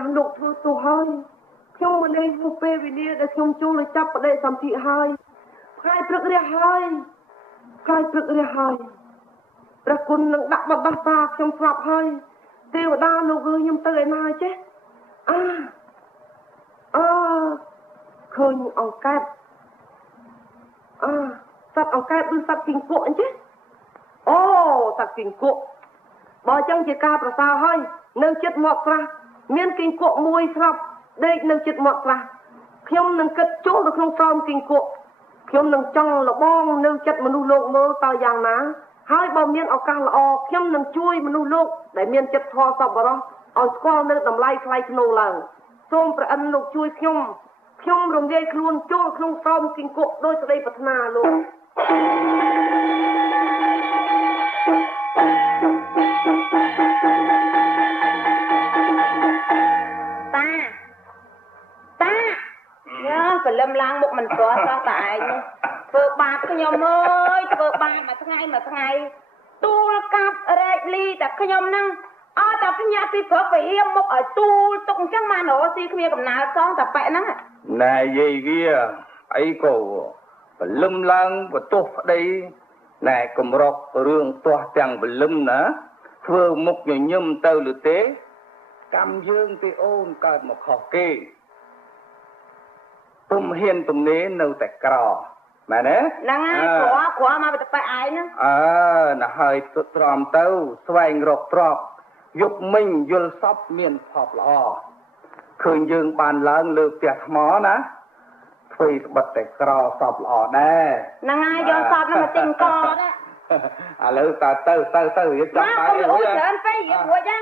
ះលោកធ្វើទោសហើយខ្ញុំមិនដឹងធ្វើពេលវេលាដែលខ្ញុំចូលទៅចាប់បដិសន្ធិហើយផ្កាយព្រឹករះហើយព្រះគុណនឹងដាក់បដោះតាខ្ញុំស្លាប់ហើយទេវតាលោកអើយខ្ញុំទៅឯណាចេះឃើញអង្កែបសត្វអង្កែបឬសត្វគីង្គក់អញ្ចឹងអូសត្វគីង្គក់បើអញ្ចឹងជាការប្រសើរហើយនៅចិត្តមាត់ស្រះមានគីង្គក់មួយស្លាប់ដេកនៅចិត្តមាត់ស្រះខ្ញុំនឹងគិតចូលទៅក្នុងស្រោមគីង្គក់ខ្ញុំនឹងចង់លបងនៅចិត្តមនុស្សលោកមើលតើយ៉ាងណាហើយបើមានឱកាសល្អខ្ញុំនឹងជួយមនុស្សលោកដែលមានចិត្តធម៌សប្បុរសឲ្យស្គាល់នៅតម្លៃថ្លៃថ្នូរឡើងសូមព្រះអិនលោកជួយខ្ញុំរំលាយខ្លួនចូលក្នុងស្រោមគីង្គក់ដោយសេចក្តីប្រាថ្នាលោកព្រលឹមឡើងមុខមិនស្គាល់សោះតែឯងធ្វើបាបខ្ញុំអើយធ្វើបាបមួយថ្ងៃទូលកាប់រែកលីតែខ្ញុំហ្នឹងអត់តែភ្ញាក់ពីព្រឹកទៅហៀមមុខឲ្យទូលទុកអញ្ចឹងបានរកស៊ីគ្មានកំណើតសងតែប៉ែហ្នឹងណែយាយវាអីក៏ព្រលឹមឡើងបន្ទោសប្តីណែកំរករឿងទាស់ទាំងព្រលឹមណាធ្វើមុខញញឹមទៅឬទេកម្មយើងទេអូនកើតមកខុសគេពុំហ៊ានទំនេរនៅតែក្រមែនទេហ្នឹងហើយក្រមកទៅប៉ែឯងហ្នឹងណាហើយទុតទ្រាំទៅស្វែងរកទ្រព្យយប់មិញយល់សពមានផប់ល្អឃើញយើងបានឡើងលើផ្ទះថ្មណាធ្វើស្បិតតែក្រសពល្អដែរហ្នឹងហើយយកសពហ្នឹងមកទិញកដែរឥឡូវតើទៅរៀបចំបាយអីច្រើនពេកយើងរួចណា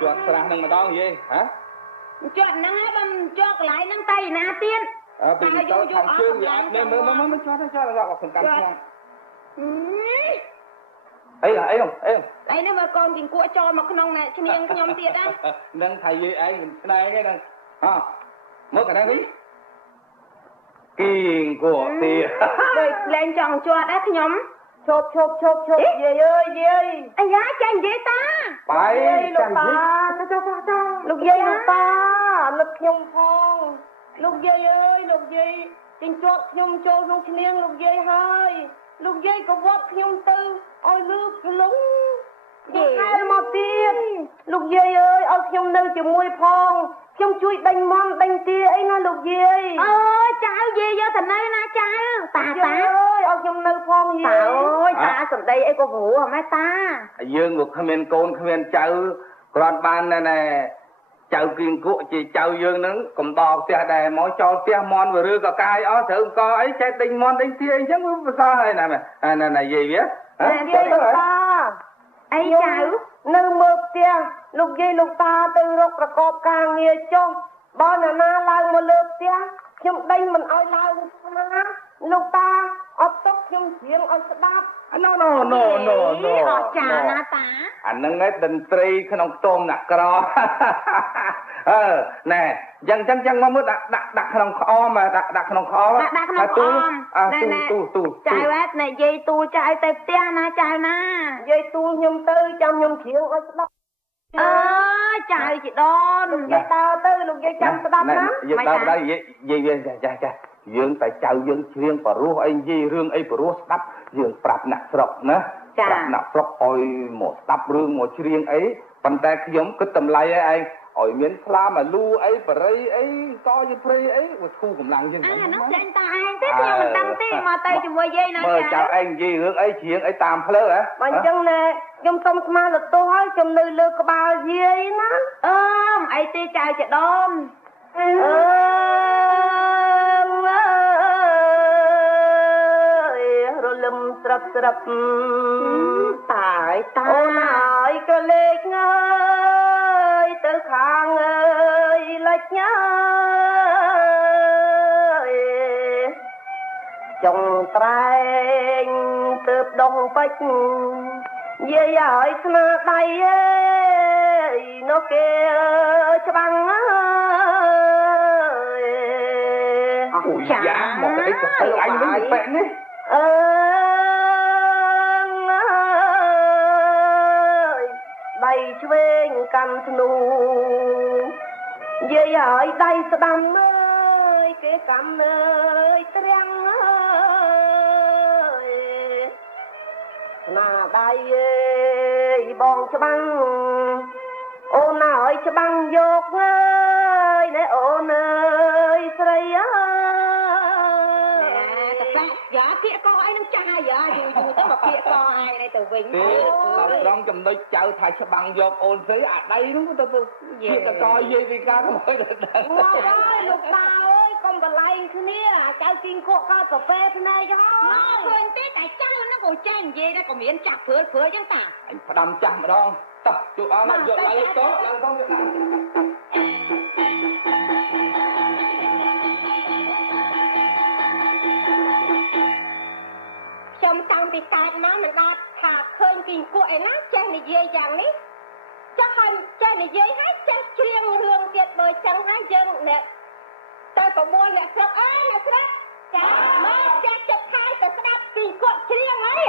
ជាប់ស្រះនឹងម្ដងយាយហ៎ជាប់ហ្នឹងហើយបើមិនជាប់កន្លែងហ្នឹងទៅណាទៀតពេលទៅខាងជើងវាអត់មើលជាប់រកសំខាន់ខ្ញុំអីនេះមើលកូនគីង្គក់ចូលមកក្នុងឈ្នាងខ្ញុំទៀតណានឹងថាយាយឯងមិនស្នែងទេហ្នឹងមើលកណ្ដាលនេះគីង្គក់ទៀតដូចលែងចង់ជាប់ដែរខ្ញុំឈប់យាយអើយយាយអាយ៉ាចាញ់និយាយតាបាយលោកតាលោកយាយលោកតាលឹកខ្ញុំផងលោកយាយអើយលោកយាយចិញ្ចក់ខ្ញុំចូលក្នុងឈ្នាងលោកយាយហើយលោកយាយក៏វត្តខ្ញុំទៅឲ្យលឺផ្លុងយាយហែលមកទៀតលោកយាយអើយឲ្យខ្ញុំនៅជាមួយផងខ្ញុំជួយដេញមន់ដេញទាអីណាលោកយាយអើយចៅយាយយកទៅនៅណាចៅតាអើយឲ្យខ្ញុំនៅផងយាយអើយតាសំដីអីក៏ព្រោះម៉ែតាយើងក៏គ្មានកូនគ្មានចៅគ្រាន់បានណែចៅគីង្គក់ជាចៅយើងនឹងកំដរផ្ទះដែរមកចោលផ្ទះមន់ឬក៏កាយអស់ត្រូវអង្គអីចេះដេញមន់ដេញទាអីចឹងវាប្រសើរហើយណាណាយាយវាយាយលោកតាអីចៅនៅមើលផ្ទះលោកយាយលោកតាទៅរកប្រកបការងារចុះបើនរណាឡើងមកលើផ្ទះខ្ញុំដេញមិនឲ្យឡើងណាលោកតាអត់ទុកខ្ញុំច្រៀងឲ្យស្ដាប់ណូអត់ចាណាតាអាហ្នឹងឯងតន្ត្រីក្នុងខ្ទមអ្នកក្រណែចឹងមកមើលដាក់ក្នុងក្អមដាក់ក្នុងក្អមដាក់ក្នុងក្អមទូចៅអត់ណែយាយទូលចៅទៅផ្ទះណាចៅណាយាយទូលខ្ញុំទៅចាំខ្ញុំច្រៀងឲ្យស្ដាប់អើចៅជីដនលោកយាយដើរទៅលោកយាយចាំស្ដាប់ណាយាយដើរយាយចាយើងតែចៅយើងច្រៀងបរោះអីនិយាយរឿងអីបរោះស្ដាប់យើងប្រាប់អ្នកស្រុកណាប្រាប់អ្នកស្រុកឲ្យមកស្ដាប់រឿងមកច្រៀងអីប៉ុន្តែខ្ញុំគិតតម្លៃឯងឲ្យមានស្លាមអាលូអីបរិយអីសយព្រៃអីវាធូរកម្លាំងយើងហ្នឹងចេញតាឯងទេខ្ញុំមិនដឹងទេមកទៅជាមួយយាយណាមើលចៅឯងនិយាយរឿងអីច្រៀងអីតាមផ្លូវហ៎បើអញ្ចឹងណែខ្ញុំសុំស្មានទៅហើយខ្ញុំនៅលើក្បាលយាយណាអីទេចៅចដនរលឹមស្រាប់តាយតាអូនហើយក៏លេចងើយទៅខាងអើយលិចញ៉ាយចុងត្រែងទើបដងពេជ្រយាយឲ្យស្នាដៃអើយនោះគេច្បាំងអើយអូយ៉ាមកអីក៏ទៅអញវិញបែកនេះ កាន់ធ្នូនិយាយឲ្យដៃស្ដាំអើយគេកម្មអើយត្រាំងអើយណាដៃអើយបងច្បាំងអូនណាឲ្យច្បាំងយកអើយណែអូនអើយស្រីអើយតែខ្លះយ៉ាពាក្យកអីនឹងចាស់យ៉ាយូរទៅមកពាក្យកឯងនេះទៅវិញគេដល់ត្រង់ចំណុចចៅថាច្បាំងយកអូនស្រីអាដៃនោះទៅជាកកយាយវិការទៅដល់មកហើយលោកតាអើយកុំបលែងគ្នាចៅទីងខកកោកាហ្វេភ្នែកហើយមកឃើញទេតែចៅហ្នឹងក៏ចេះនិយាយដែរក៏មានចាស់ព្រើចឹងតាអញផ្ដាំចាស់ម្ដងតោះជួអស់យកឡើងទៅឡើងទៅខ្ញុំតាំងពីកើតមកមិនដាច់ថាឃើញពីពួកឯណាចេះនិយាយយ៉ាងនេះចាស់ហើយចេះនិយាយហើយចេះច្រៀងរឿងទៀតបើចឹងហើយយើងអ្នកតែប្រមូលអ្នកស្រុកអើយអ្នកស្រុកចាមកចាស់ចិត្តខាយទៅស្ដាប់ពីគាត់ច្រៀងហើយ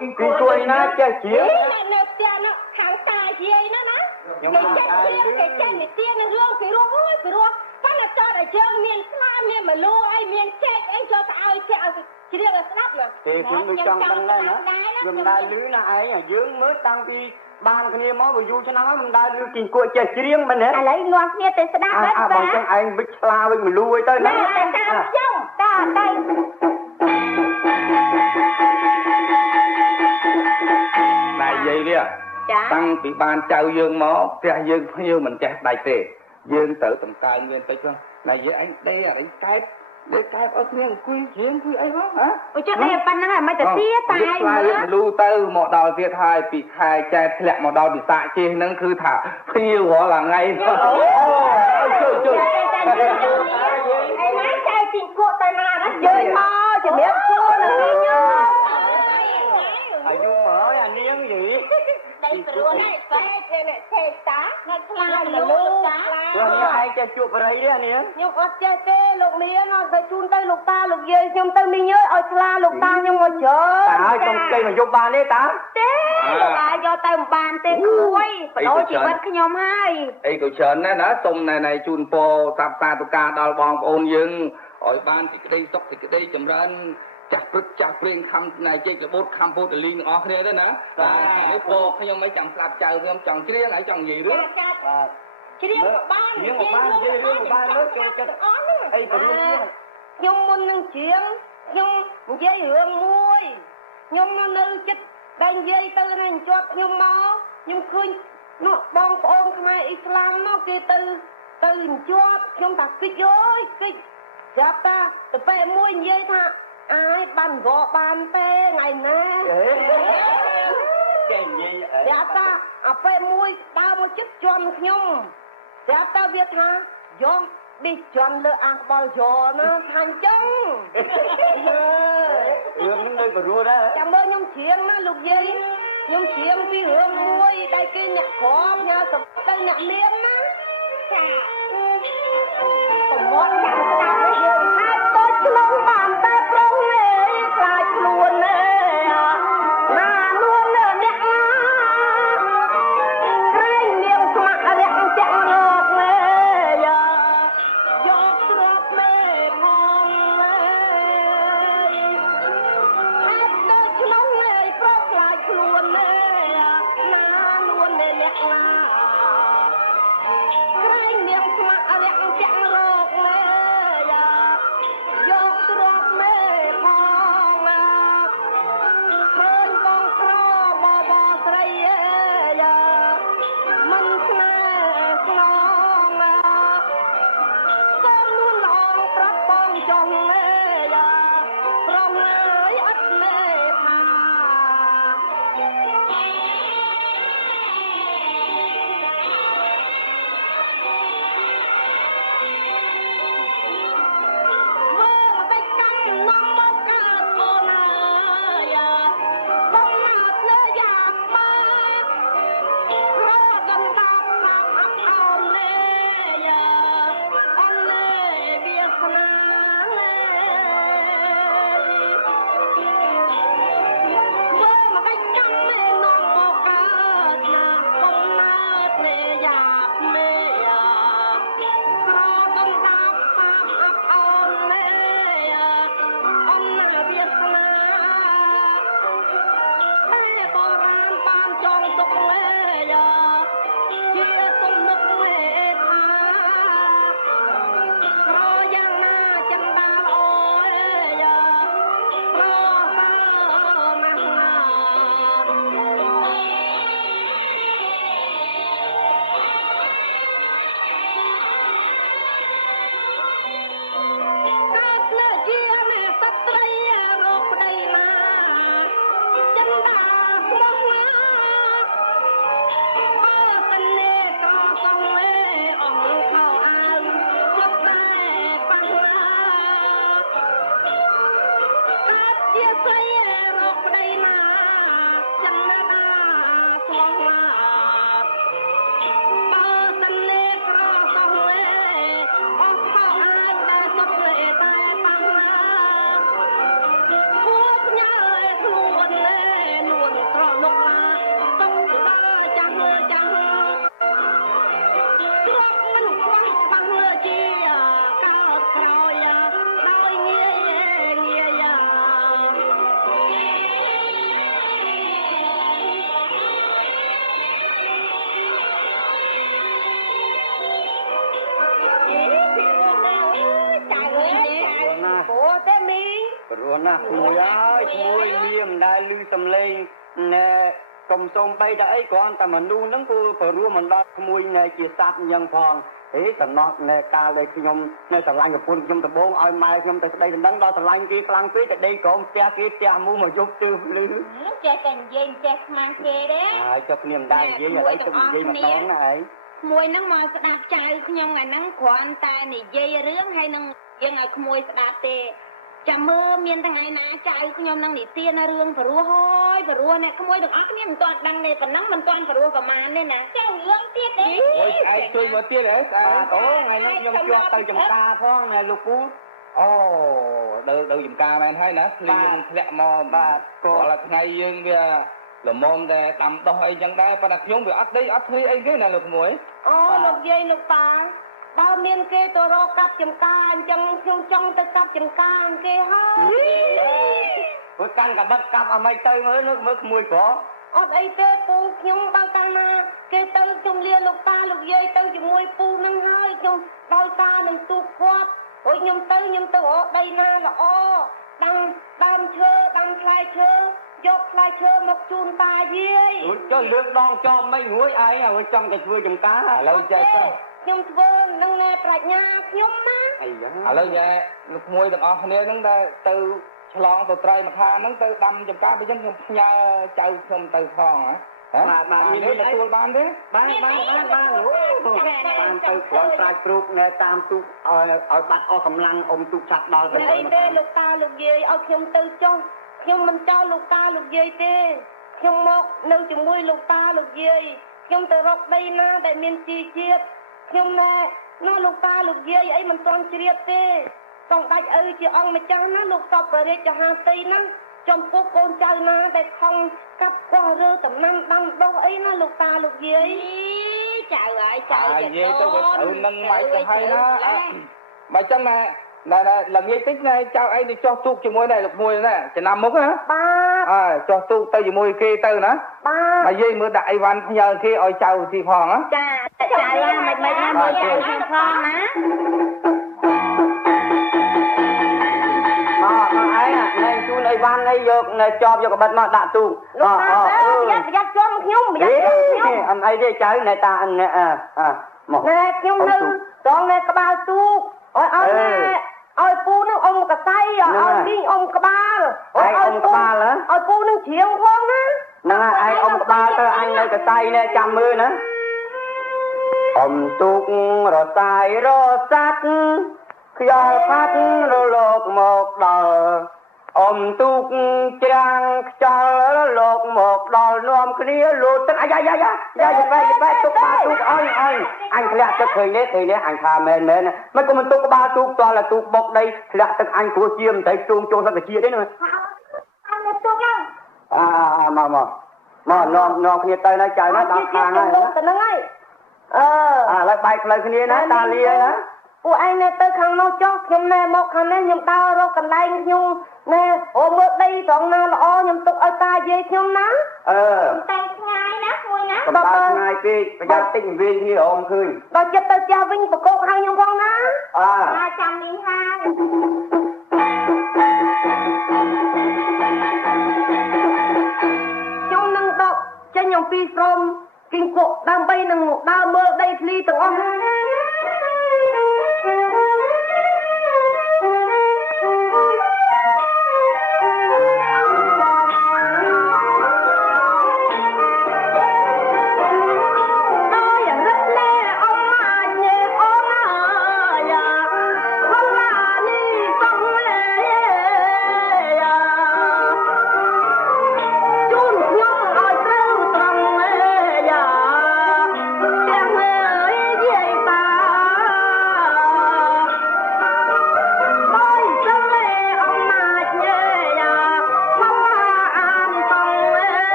ពីពួកឯណាចេះច្រៀងនៅផ្ទះនោះខាងតាយាយនោះណាគេចេះច្រៀងគេចេះនិទានរឿងពីរោះអើយពីរោះប៉ុន្តែតើតែយើងមានស្លាមានមលូអីមានចេកអីចូលទៅឲ្យចេះឲ្យជ្រៀងឲ្យស្ដាប់នោះទេខ្ញុំដូចចង់ដឹងដែរណាខ្ញុំដែរលឺណាឯងយើងមើលតាំងពីបានគ្នាមកវាយូរឆ្នាំហើយមិនដែរលឺគីគួរចេះច្រៀងមែនទេឥឡូវនាំគ្នាទៅស្ដាប់ហើយបងចឹងឯងវិចឆ្លាវិចមលូអីទៅណាតែតាមខ្ញុំតាយាយនេះតាំងពីបានចៅយើងមកផ្ទះយើងភ្ញៀវមិនចេះដាច់ទេយើងត្រូវតម្កើងមានតិចផងណាយើងឯងដេអរិញកែបដេកែបអត់គ្នាអង្គុយជាងអង្គុយអីហ៎អូចុះដេប៉ុណ្ណឹងហើយមិនទៅទៀតតែឯងមើលលូទៅមកដល់ទៀតហើយពីខែចែកធ្លាក់មកដល់វិសាខជេហ្នឹងគឺថាភ្ញៀវរាល់ថ្ងៃជួយឯណាចែកទីគក់ទៅណាណាយើងមកជំរាបសួរនឹងញញអាយុមកហើយអានាងយីដៃស្រួលនេះស្អែកនេះទេតាអ្នកខ្លាចលោកតាលោកនេះឯងចេះជួបបរិយទេអានាងខ្ញុំអត់ចេះទេលោកនាងអត់ទៅជូនទៅលោកតាលោកយាយខ្ញុំទៅមីងអើយឲ្យខ្លាលោកតាខ្ញុំមកជើតែហើយខ្ញុំស្គីមកយប់បានទេតាទេលោកតាយកទៅមិនបានទេគួយបដូរជីវិតខ្ញុំហើយអីក៏ច្រើនដែរណាសុំណែជូនពរសាប់សាតុការដល់បងប្អូនយើងឲ្យបានសេចក្តីសុខសេចក្តីចម្រើនចាស់ព្រឹកចាស់ព្រៀងខំណែជែករបូតខំពោតលីងទាំងអស់គ្នាទេណានេះពរខ្ញុំមិនចាំស្ដាប់ចៅខ្ញុំចង់ច្រៀងហើយចង់និយាយរឿងច្រៀងបានច្រៀងបាននិយាយរឿងបានលើចូលចិត្តអស់ហ្នឹងអីទៅរឿងទៀតខ្ញុំមុននឹងច្រៀងខ្ញុំនិយាយរឿងមួយខ្ញុំនៅចិត្តដែលនិយាយទៅនេះជាប់ខ្ញុំមកខ្ញុំឃើញនោះបងប្អូនខ្មែរអ៊ីស្លាមមកគេទៅជាប់ខ្ញុំថាគិតអើយគិតស្រាប់តាទៅពេលមួយនិយាយថាអាយបានរកបានទេថ្ងៃណាចេះនិយាយស្រាប់តាអាពេលមួយដើរមកជិតជាន់ខ្ញុំស្រាប់តាវាថាយកឌីជាន់លើអាក្បល់យោណាថាអញ្ចឹងរឿងនេះដូចបរួសដែរចាំមើលខ្ញុំច្រៀងណាលោកយាយខ្ញុំច្រៀងពីរឿងមួយដែលគេអ្នកក្រញ៉ាសំទៅអ្នកមានណាចាប្រមត់ចាំស្ដាប់យើងហើយតូចក្នុងបានតែប្រុងខ្លាចខ្លួនណានួនអ្នកក្រែងនាងស្មាក់រះទាំងលោកយកទ្រពមេផងហើយតូចក្នុងប្រុងខ្លាចខ្លួនណានួនអ្នកក្រែងនាងស្មាក់រះទាំងលោក ព្រោះណាក្មួយអើយក្មួយវាមិនដែលឮសំឡេងណែកុំសូមបីតែអីគ្រាន់តែមនុស្សហ្នឹងគឺព្រោះមិនដល់ក្មួយណែជាសត្វអញ្ចឹងផងហេសំណោះណែកាលដែលខ្ញុំនៅស្រឡាញ់ប្រពន្ធខ្ញុំដំបងឲ្យម៉ែខ្ញុំទៅស្ដីដណ្ដឹងដល់ស្រឡាញ់គេខ្លាំងពេកតែដេកក្រោមផ្ទះគេផ្ទះមូមកយប់ទើបលឺចេះតែនិយាយចេះខ្មាស់គេទេហើយចុះគ្នាមិនដែលនិយាយឥឡូវទៅនិយាយម្ដងណាឯងក្មួយហ្នឹងមកស្ដាប់ចៅខ្ញុំអាហ្នឹងគ្រាន់តែនិយាយរឿងហើយនឹងយើងឲ្យក្មួយស្ដាប់ទេចាំមើលមានថ្ងៃណាចៅខ្ញុំនឹងនិទានរឿងព្រោះហើយព្រោះអ្នកក្មួយទាំងអស់គ្នាមិនទាន់ដឹងទេប៉ុណ្ណឹងមិនទាន់ព្រោះប្រមាណទេណាចៅរឿងទៀតទេអូយឯងជួយមកទៀតហ៎ស្អាតអូថ្ងៃនេះខ្ញុំជាប់ទៅចំការផងលោកពូអូទៅចំការមែនហើយណាភ្លៀងធ្លាក់មកបាទគាត់ថ្ងៃយើងវាល្មមតែដាំដោះអីចឹងដែរប៉ុន្តែខ្ញុំវាអត់ដីអត់ធ្លីអីទេណាលោកមួយអូលោកយាយលោកតាបើមានគេទៅរកកាប់ចំការអញ្ចឹងខ្ញុំចង់ទៅកាប់ចំការគេហើយព្រោះកាន់កបិតកាប់អីទៅមើលក្មួយក្រអត់អីទេពូខ្ញុំបើកាលណាគេទៅជំលាលោកតាលោកយាយទៅជាមួយពូនឹងហើយខ្ញុំដោយសារនឹងទូគាត់ហើយខ្ញុំទៅរកដីណាល្អដើមឈើដើមផ្លែឈើយកផ្លែឈើមកជូនតាយាយចុះលើកដងចប់មិនរួយឯងហើយចង់តែធ្វើចំការឥឡូវចេះទៅខ្ញុំធ្វើនឹងណែប្រាជ្ញាខ្ញុំណាអីយ៉ាងឥឡូវយ៉ាលោកមួយទាំងអស់គ្នាហ្នឹងដែលទៅឆ្លងទៅត្រៃមកខាងហ្នឹងទៅដាំចំការបើចឹងខ្ញុំផ្ញើចៅខ្ញុំទៅផងណាបាទមានទទួលបានទេបានតាមទៅគ្រាន់ប្រាជ្ញគ្រូនៅតាមទូកឲ្យបាត់អស់កម្លាំងអ៊ំទូកចាប់ដល់ទៅទេលោកតាលោកយាយឲ្យខ្ញុំទៅចុះខ្ញុំមិនចោលលោកតាលោកយាយទេខ្ញុំមកនៅជាមួយលោកតាលោកយាយខ្ញុំទៅរកដីណាដែលមានជីជាតិខ្ញុំណាលោកតាលោកយាយអីមិនទាន់ជ្រាបទេต้องដាច់ឪជាអង្គម្ចាស់ណាលោកសពព្រះរាជហាទីណាចំពោះកូនចៅណាដែលខំកាប់កោះរើដំណាំដាំដុះអីណាលោកតាលោកយាយចៅហើយចៅនិយាយទៅវាត្រូវនឹងមិនទៅហើយណាបើចឹងណាល្ងាចតិចណាចៅអីទៅចោះទូកជាមួយដែរលោកមួយណាចំណាំមុខណាបាទចោះទូកទៅជាមួយគេទៅណាបាទនិយាយមើលដាក់អីវ៉ាន់ផ្ញើគេឲ្យចៅទីផងណាចាចៅមិនណាមើលចៅទីផងណាណែជូនអីវ៉ាន់អីយកនៅចប់យកកបិតមកដាក់ទូកលោកតាប្រយ័ត្នជាប់ខ្ញុំប្រយ័ត្នខ្ញុំអត់អីទេចៅណែតាមកណែខ្ញុំនៅត្រង់ណែក្បាលទូកឲ្យពូនឹងអ៊ំកសៃឲ្យមីងអ៊ំក្បាលឲ្យអ៊ំក្បាលឲ្យពូនឹងជ្រៀងផងណាហ្នឹងហើយឯងអ៊ំក្បាលទៅអញនៅកសៃនេះចាំមើលណាអ៊ំទូករសាយរសាត់ខ្យល់ផាត់រលោកមកដល់អ៊ំទូកច្រាំងខ្យល់លោកមកដល់នាំគ្នាលូតទឹកអាយ៉ាបែកទុកបាទូកអញអញធ្លាក់ទឹកឃើញនេះអញថាមែនមិនក៏មិនទុកក្បាលទូកតលទូកបុកដីធ្លាក់ទឹកអញព្រោះជាមិនទៅជូងចូលសត្វតាជាទេណាអញទុកឡើងមកនាំគ្នាទៅណាចៅណាដល់ខាងហើយទៅហ្នឹងហើយឥឡូវបែកផ្លូវគ្នាណាតាលាណាពួកឯងនៅទៅខាងនោះចុះខ្ញុំណែមកខាងនេះខ្ញុំដើររកកន្លែងខ្ញុំណែអូមើលដីត្រង់ណាល្អខ្ញុំទុកឲ្យតាយាយខ្ញុំណាតែឆ្ងាយណាមួយណាបើឆ្ងាយពេកប្រយ័ត្នតិចវិញនេះអមឃើញដល់ចិត្តទៅផ្ទះវិញប្រកបហៅខ្ញុំផងណាចាំនេះហើយខ្ញុំនឹងដកចេញអំពីស្រោមគីងគក់ដើម្បីនឹងដើរមើលដីធ្លីទាំងអស់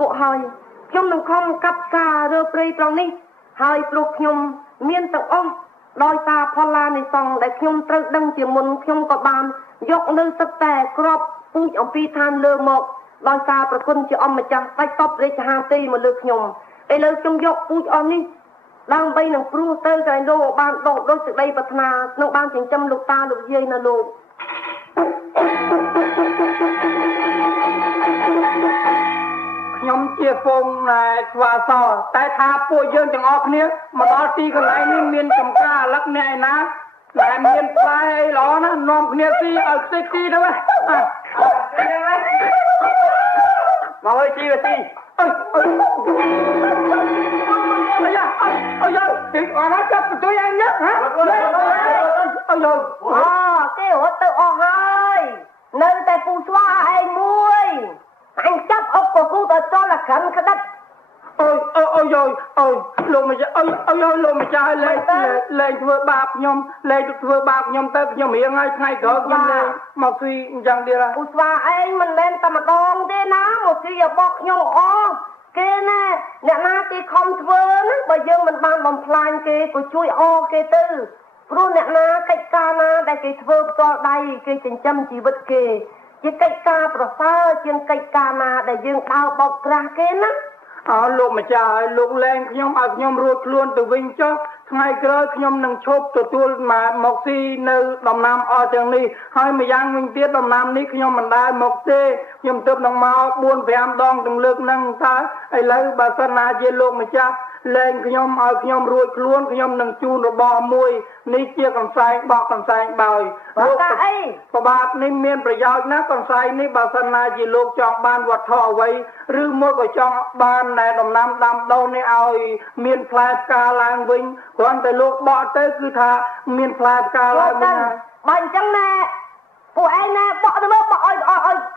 គក់ហើយខ្ញុំនឹងខំកាប់ការរើព្រៃត្រង់នេះហើយព្រោះខ្ញុំមានទាំងអស់ដោយសារផល្លានិសង្ឃដែលខ្ញុំត្រូវដឹងជាមុនខ្ញុំក៏បានយកនៅសឹកតែក្របពូជអំពីឋានលើមកដោយសារប្រគុណជាអម្ចាស់បាច់តបរាជហាទីមកលើខ្ញុំឥឡូវខ្ញុំយកពូជអស់នេះដើម្បីនឹងព្រោះទៅកន្លែងលោកបានដកដូចសេចក្តីប្រាថ្នានឹងបានចិញ្ចឹមលោកតាលោកយាយនៅលោកខ្ញុំជាពងណែស្វាសតែថាពួកយើងទាំងអស់គ្នាមកដល់ទីកន្លែងនេះមានចំការអាលឹកអ្នកឯណាតែមានផ្លែអីល្អណាស់នាំគ្នាស៊ីឲ្យខ្ទេចទីទៅមកឲ្យជីវទីអើយអើយទីអរចាប់ទៅយ៉ាងនេះហ៎អើយគេរត់ទៅអស់ហើយនៅតែពូស្វាឯងមួយអញចាប់អុកកគូទៅចោលអាក្រាន់ក្តិតអូយលោកម្ចាស់លោកម្ចាស់លេងធ្វើបាបខ្ញុំលេងធ្វើបាបខ្ញុំទៅខ្ញុំរៀងហើយថ្ងៃក្រោយខ្ញុំលេងមកស៊ីអញ្ចឹងទៀតហើយពូស្វាឯងមិនមែនតែម្ដងទេណាមកស៊ីរបស់ខ្ញុំអស់គេណែអ្នកណាគេខំធ្វើណាបើយើងមិនបានបំផ្លាញគេក៏ជួយអស់គេទៅព្រោះអ្នកណាកិច្ចការណាដែលគេធ្វើផ្ទាល់ដៃគេចិញ្ចឹមជីវិតគេជាកិច្ចការប្រសើរជាងកិច្ចការណាដែលយើងដើរបោកប្រាស់គេណាលោកម្ចាស់ឲ្យលោកលែងខ្ញុំឲ្យខ្ញុំរួចខ្លួនទៅវិញចុះថ្ងៃក្រោយខ្ញុំនឹងឈប់ទទួលមកស៊ីនៅដំណាំអស់ទាំងនេះហើយម្យ៉ាងវិញទៀតដំណាំនេះខ្ញុំមិនដែលមកទេខ្ញុំទើបនឹងមក 4-5 ដងទាំងលើកហ្នឹងតើឥឡូវបើសិនណាជាលោកម្ចាស់លែងខ្ញុំឲ្យខ្ញុំរួចខ្លួនខ្ញុំនឹងជូនរបស់មួយនេះជាកន្សែងបោកកន្សែងបោយលោកអីប្របាទនេះមានប្រយោជន៍ណាស់កន្សែងនេះបើសិនណាជាលោកចង់បានវត្ថុអ្វីឬមកក៏ចង់បានតែដំណាំដាំដុះនេះឲ្យមានផ្លែផ្កាឡើងវិញគ្រាន់តែលោកបកទៅគឺថាមានផ្លែផ្កាឡើងវិញហើយបើអញ្ចឹងណាពួកឯងណាបកទៅមើលបកឲ្យ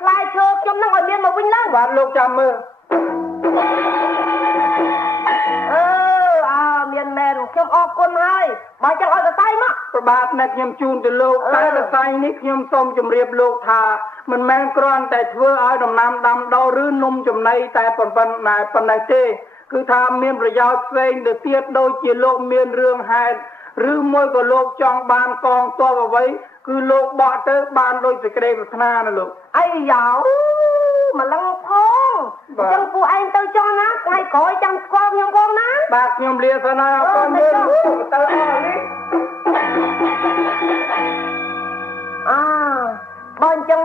ផ្លែឈើខ្ញុំនឹងឲ្យមានមកវិញឡើងបាទលោកចាំមើលមានមែនខ្ញុំអរគុណហើយបើចឹងឲ្យសរសៃមកប្របាទអ្នកខ្ញុំជូនទៅលោកតែសរសៃនេះខ្ញុំសូមជម្រាបលោកថាមិនមែនគ្រាន់តែធ្វើឲ្យដំណាំដាំដុះឬនំចំណីតែប៉ុណ្ណេះទេគឺថាមានប្រយោជន៍ផ្សេងទៅទៀតដូចជាលោកមានរឿងហេតុឬមួយក៏លោកចង់បានកងទ័ពអ្វីគឺលោកបកទៅបានដោយសេចក្តីប្រាថ្នាណាលោកអីយ៉ាម្លឹងផងអញ្ចឹងពួកឯងទៅចោះណាថ្ងៃក្រោយចាំស្គាល់ខ្ញុំផងណាបាទខ្ញុំលាសិនហើយអរគុណមើលទៅអស់នេះបើអញ្ចឹង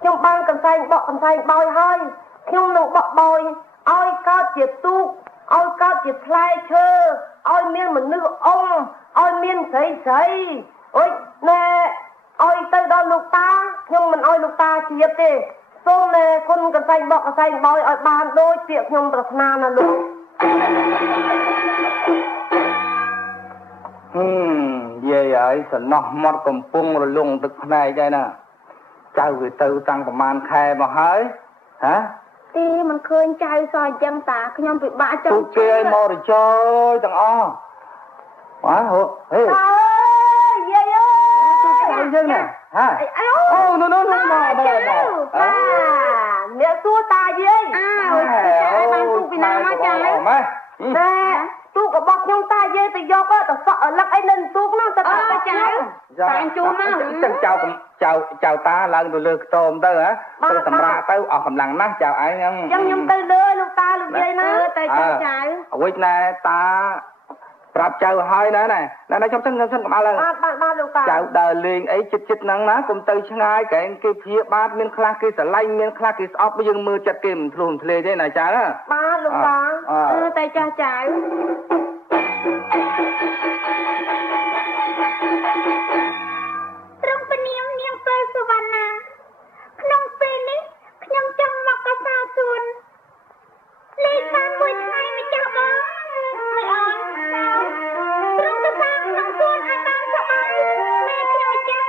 ខ្ញុំបានកន្សែងបកកន្សែងបោយហើយខ្ញុំនឹងបកបោយឲ្យកើតជាទូកឲ្យកើតជាផ្លែឈើឲ្យមានមនុស្សឲ្យមានស្រីអូយណែឲ្យទៅដល់លោកតាខ្ញុំមិនឲ្យលោកតាជាទេសូមគុណកន្សែងបកកន្សែងបោយឲ្យបានដូចពាក្យខ្ញុំប្រាថ្នាណាលោកយាយហើយសំណោះមាត់កំពុងរលងទឹកភ្នែកហើយណាចៅវាទៅតាំងប្រហែលខែមកហើយហ៎ទីមិនឃើញចៅសោះអញ្ចឹងតាខ្ញុំពិបាកចង់ពួកគេមករចោយទាំងអស់បាទហូហេយាយអើយយើងណាហាអូនោះមកអ្នកសួរតាយាយឲ្យបានទូកពីណាមកចាម៉ែទូករបស់ខ្ញុំតាយាយទៅយកទៅសក់លឹកអីនៅទូកនោះទៅតាខ្ញុំតែជូនមកចឹងចៅតាឡើងទៅលើខ្ទមទៅហ៎ទៅសម្រាប់ទៅអស់កម្លាំងណាស់ចៅឯងហ្នឹងចឹងខ្ញុំទៅលើលោកតាលោកយាយណាទៅចៅអ្វីណែតាប្រាប់ចៅហើយណាខ្ញុំសិនកុំអើបាទលោកតាចៅដើរលេងអីចិត្តហ្នឹងណាកុំទៅឆ្ងាយក្រែងគេព្យាបាទមានខ្លះគេស្រឡាញ់មានខ្លះគេស្អប់យើងមើលចិត្តគេមិនធ្លុះធ្លេទេណាចៅបាទលោកតាតែចាស់ចៅត្រង់ពនាមនាងពេលសវណ្ណាក្នុងពេលនេះខ្ញុំចង់មកកសាសួនលេងបានមួយថ្ងៃម្ចាស់បងមិនអន់ត្រង់កសាក្នុងសួនអាតាមសបាយមេខ្ញុំចាស់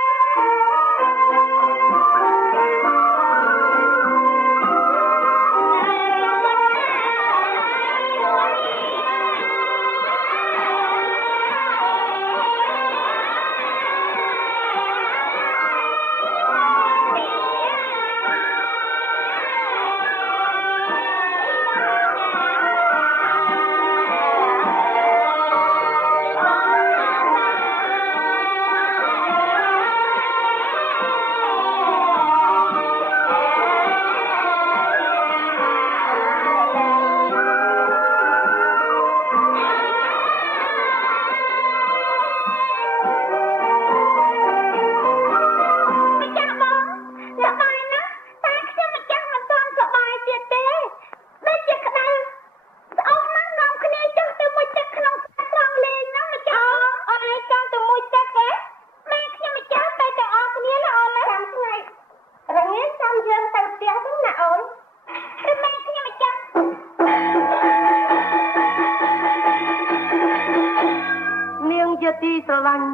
ឡាញ់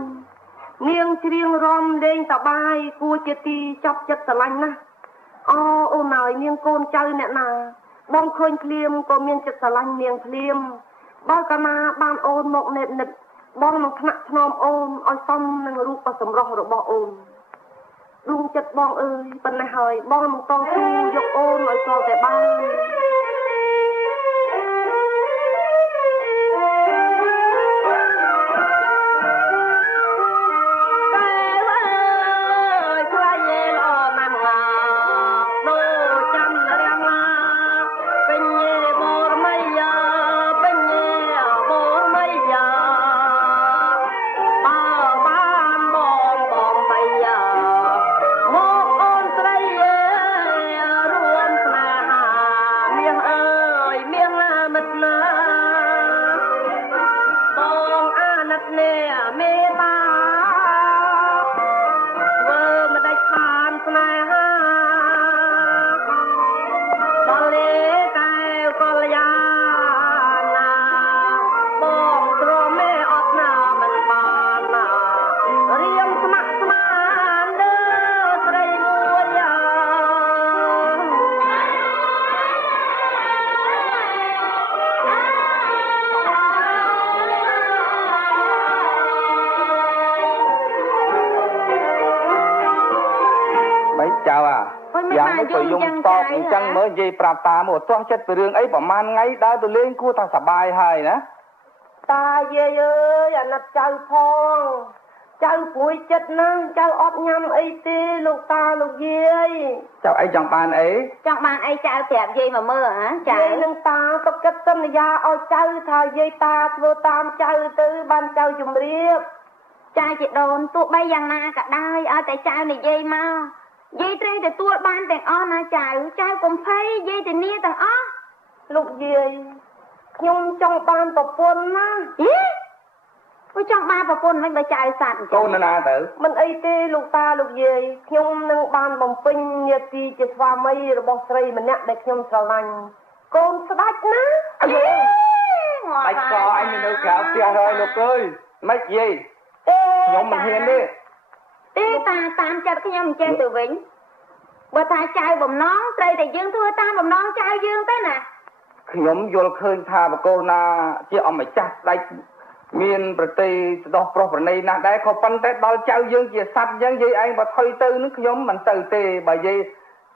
នាងច្រៀងរំលេងសប្បាយគួរជាទីចាប់ចិត្តស្រឡាញ់ណាស់អូនហើយនាងកូនចៅអ្នកណាបងឃើញភ្លាមក៏មានចិត្តស្រឡាញ់នាងភ្លាមបើកាលណាបានអូនមកណេតនិតបងនឹងថ្នាក់ថ្នមអូនឲ្យសមនឹងរូបសម្រស់របស់អូនដួងចិត្តបងអើយប៉ុណ្ណេះហើយបងនឹងតស៊ូយកអូនឲ្យចូលតែបានចឹងមើលនិយាយប្រាប់តាមកទាស់ចិត្តពីរឿងអីប្រហែលថ្ងៃដើរទៅលេងគួរថាសប្បាយហើយណាតាយាយអើយអាណិតចៅផងចៅព្រួយចិត្តណាស់ចៅអត់ញ៉ាំអីទេលោកតាលោកយាយចៅអីចង់បានអីចង់បានអីចៅប្រាប់យាយមកមើលហ៎ចៅយាយនឹងតាក៏គិតសន្យាឲ្យចៅថាយាយតាធ្វើតាមចៅទៅបានចៅជំរាបចៅជាដូនទោះបីយ៉ាងណាក៏ដោយឲ្យតែចៅនិយាយមកយាយត្រូវទទួលបានទាំងអស់ណាចៅកុំភ័យយាយធានាទាំងអស់លោកយាយខ្ញុំចង់បានប្រពន្ធណាខ្ញុំចង់បានប្រពន្ធមិនបើចៅសัตว์កូនណាទៅមិនអីទេលោកតាលោកយាយខ្ញុំនឹងបានបំពេញនាទីជាស្វាមីរបស់ស្រីម្នាក់ដែលខ្ញុំស្រឡាញ់កូនស្ដេចណាបាច់កអញនៅក្រៅផ្ទះហើយលោកអើយមិនយាយខ្ញុំមិនហ៊ានទេតាតាមចិត្តខ្ញុំអញ្ចឹងទៅវិញបើថាចៅបំណងត្រូវតែយើងធ្វើតាមបំណងចៅយើងទៅណាខ្ញុំយល់ឃើញថាបកូនណាជាអម្ចាស់ស្ដេចមានប្រតិស្ដោះប្រុសប្រណីណាស់ដែរក៏ប៉ុន្តែដល់ចៅយើងជាសัตว์អញ្ចឹងយាយឯងបើថុយទៅនឹងខ្ញុំមិនទៅទេបើយាយ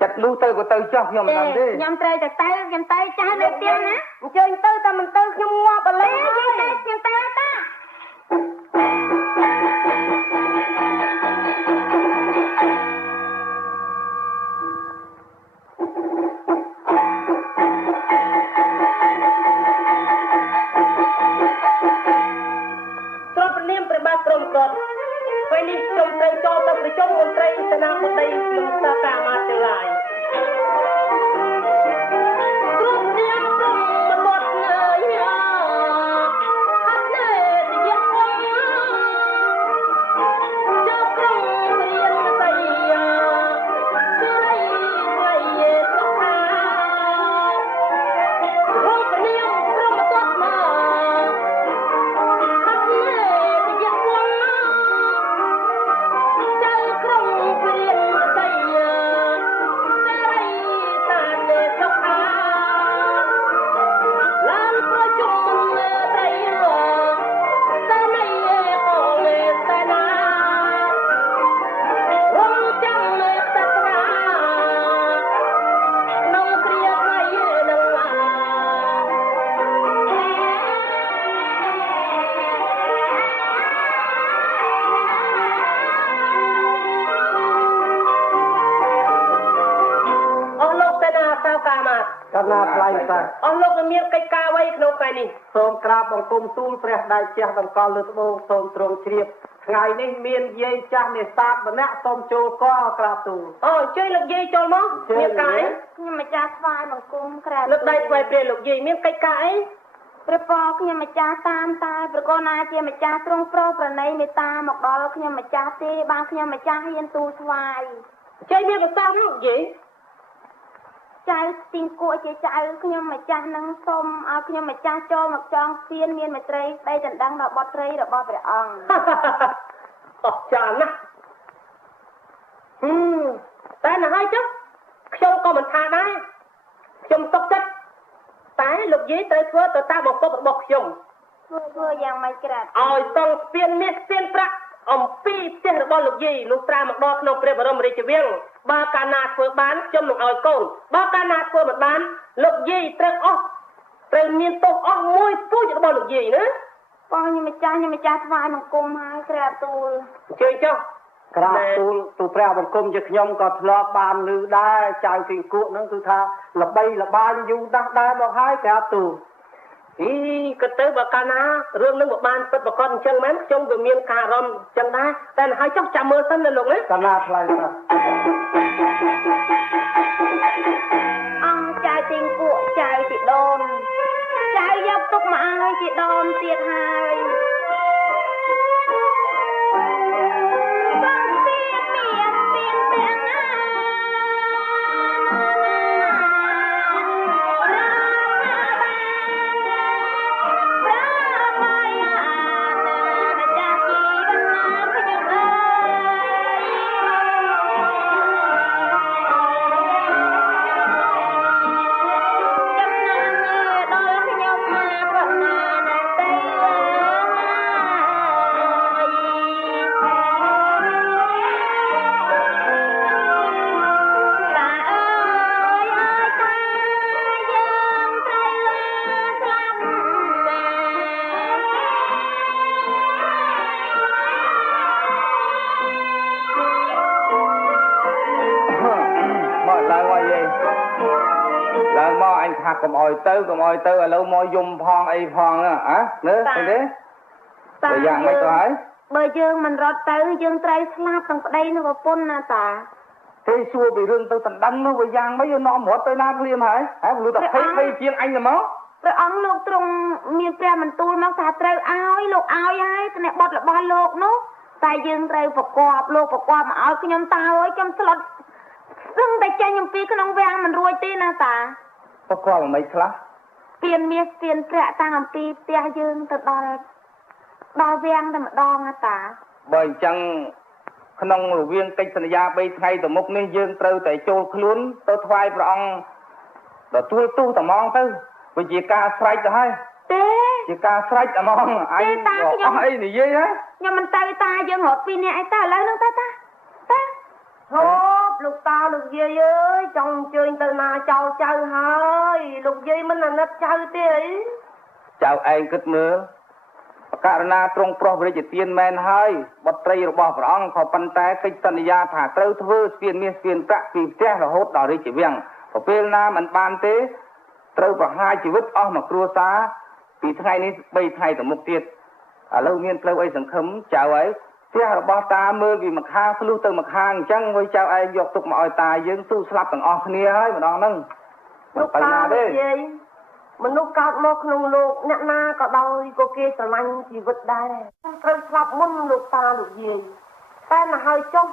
ចិត្តលុះទៅក៏ទៅចោះខ្ញុំមិនដឹងទេខ្ញុំត្រូវតែទៅខ្ញុំទៅចៅនៅផ្ទះណាអញ្ជើញទៅតែមិនទៅខ្ញុំងាប់បលេយាយទៅខ្ញុំទៅតាពេលនេះខ្ញុំត្រូវចូលទៅប្រជុំមន្ត្រីសេនាបតីក្នុងសាខាអាមាត្យទាំងឡាយគ្រប់នាមក្រុមមត់លើយអត់ណែនិយាយផងចូលក្រុមរៀនស្ដីពីរីថ្ងៃសុខាគ្រប់នាមក្រុមមត់មកកណាថ្លៃសោះអស់លោកមានកិច្ចការអ្វីក្នុងថ្ងៃនេះសូមក្រាបបង្គំទូលព្រះដៃជះដង្កល់លើត្បូងសូមទ្រង់ជ្រាបថ្ងៃនេះមានយាយចាស់នេសាទម្នាក់សូមចូលកក្រាបទូលអញ្ជើញលោកយាយចូលមកមានការអីខ្ញុំម្ចាស់ថ្វាយបង្គំក្រាបលើកដៃថ្វាយព្រះលោកយាយមានកិច្ចការអីព្រះពរខ្ញុំម្ចាស់តាមតែប្រកូនណាជាម្ចាស់ទ្រង់ប្រោប្រណីមេត្តាមកដល់ខ្ញុំម្ចាស់ទេបានខ្ញុំម្ចាស់ហ៊ានទូលថ្វាយអញ្ជើញមានប្រសាសន៍លោកយាយ ចៅទីងគួរជាចៅខ្ញុំម្ចាស់នឹងសូមឲ្យខ្ញុំម្ចាស់ចូលមកចងស្ពានមានមេត្រីស្ដីដណ្ដឹងដល់បុត្រីរបស់ព្រះអង្គអស្ចារ្យណាស់តែណាហើយចុះខ្ញុំក៏មិនថាដែរខ្ញុំទុកចិត្តតែលោកយាយត្រូវធ្វើទៅតាមបំពប់របស់ខ្ញុំធ្វើយ៉ាងម៉េចក្រាបឲ្យសង់ស្ពានមាសស្ពានប្រាក់អំពីផ្ទះរបស់លោកយាយលុះត្រាមកដល់ក្នុងព្រះបរមរាជវាំងបើកាលណាធ្វើបានខ្ញុំនឹងឲ្យកូនបើកាលណាធ្វើមិនបានលោកយាយត្រូវមានទោសអស់មួយពូជរបស់លោកយាយណាបងខ្ញុំម្ចាស់ថ្វាយបង្គំហើយក្រាបទូលអញ្ជើញចុះក្រាបទូលព្រះបង្គំជាខ្ញុំក៏ធ្លាប់បានឮដែរចៅគីគក់ហ្នឹងគឺថាល្បីល្បាញយូរដាស់ដែរមកហើយក្រាបទូលក៏ទៅបើកាលណារឿងនឹងបានពិតប្រកបអញ្ចឹងមែនខ្ញុំវាមានការអារម្មណ៍អញ្ចឹងដែរតែហើយចុះចាំមើលសិនណាលោកណាកាលណាថ្លៃណាអង្គចៅទីងគក់ចៅជីដូនចៅយកទុកមកឲ្យជីដូនទៀតហើយកុំអោយទៅឥឡូវមកយំផងអីផងណាមើលឃើញទេតែយ៉ាងម៉េចទៅហើយបើយើងមិនរត់ទៅយើងត្រូវស្លាប់ទាំងប្តីនិងប្រពន្ធណាតាទេសួរពីរឿងទៅដណ្ដឹងនោះវាយ៉ាងម៉េចនាំរត់ទៅណាភ្លាមហើយលុះតែ20ជាងអញទៅមកព្រះអង្គលោកទ្រង់មានព្រះបន្ទូលមកថាត្រូវឲ្យលោកឲ្យហើយអ្នកបុត្ររបស់លោកនោះតែយើងត្រូវប្រកបលោកប្រកបមកឲ្យខ្ញុំតាអើយខ្ញុំស្លុតស្ទឹងតែចេញអំពីក្នុងវាំងមិនរួចទេណាតាប្រកបមិនខ្លះស្ពានមាសស្ពានប្រាក់តាំងអំពីផ្ទះយើងទៅដល់វាំងតែម្ដងតាបើអញ្ចឹងក្នុងរវាងកិច្ចសន្យា3ថ្ងៃទៅមុខនេះយើងត្រូវតែចូលខ្លួនទៅថ្វាយព្រះអង្គទទួលទោសតែហ្មងទៅវាជាការស្រេចទៅហើយទេជាការស្រេចតែហ្មងអញអស់អីនិយាយហ៎ខ្ញុំមិនទៅតាយើងរត់ពីអ្នកអីតាឥឡូវហ្នឹងតាហូបលោកតាលោកយាយអើយចង់អញ្ជើញទៅណាចៅហើយលោកយាយមិនអាណិតចៅទេអីចៅឯងគិតមើលករណាទ្រង់ប្រុសវិរិយទានមែនហើយបុត្រីរបស់ព្រះអង្គក៏ប៉ុន្តែកិច្ចសន្យាថាត្រូវធ្វើស្ពានមាសស្ពានប្រាក់ពីផ្ទះរហូតដល់រាជវាំងពេលណាមិនបានទេត្រូវប្រហារជីវិតអស់មកគ្រួសារពីថ្ងៃនេះ3ថ្ងៃទៅមុខទៀតឥឡូវមានផ្លូវអីសង្ឃឹមចៅហើយផ្ទះរបស់តាមើលពីម្ខាងឆ្លុះទៅម្ខាងអញ្ចឹងវិញចៅឯងយកទុកមកឲ្យតាយើងទូស្លាប់ទាំងអស់គ្នាហើយម្ដងហ្នឹងលោកតានិយាយមនុស្សកើតមកក្នុងលោកអ្នកណាក៏ដោយក៏គេស្រឡាញ់ជីវិតដែរត្រូវស្លាប់មុនលោកតាលោកយាយតែមកហើយចុះ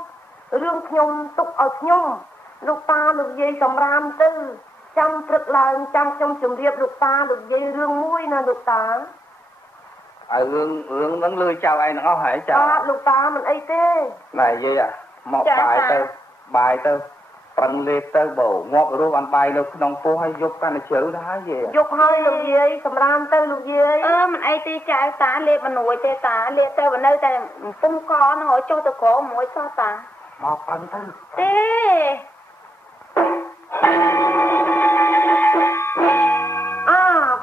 រឿងខ្ញុំទុកឲ្យខ្ញុំលោកតាលោកយាយសម្រាមទៅចាំព្រឹកឡើងចាំខ្ញុំជម្រាបលោកតាលោកយាយរឿងមួយណាលោកតាឲ្យរឿងហ្នឹងលើចៅឯងទាំងអស់ហើយចៅលោកតាមិនអីទេណែយាយមកបាយទៅប្រឹងលេបទៅបើងាប់រស់អនបាយនៅក្នុងពោះហើយយកកាន់តែជ្រៅទៅហើយយាយយកហើយលោកយាយសម្រាមទៅលោកយាយមិនអីទេចៅតាលេបមិនរួចទេតាលេបទៅនៅតែពុំកហ្នឹងហើយចុះទៅក្រមួយសោះតាមកប៉ាន់ទៅទេ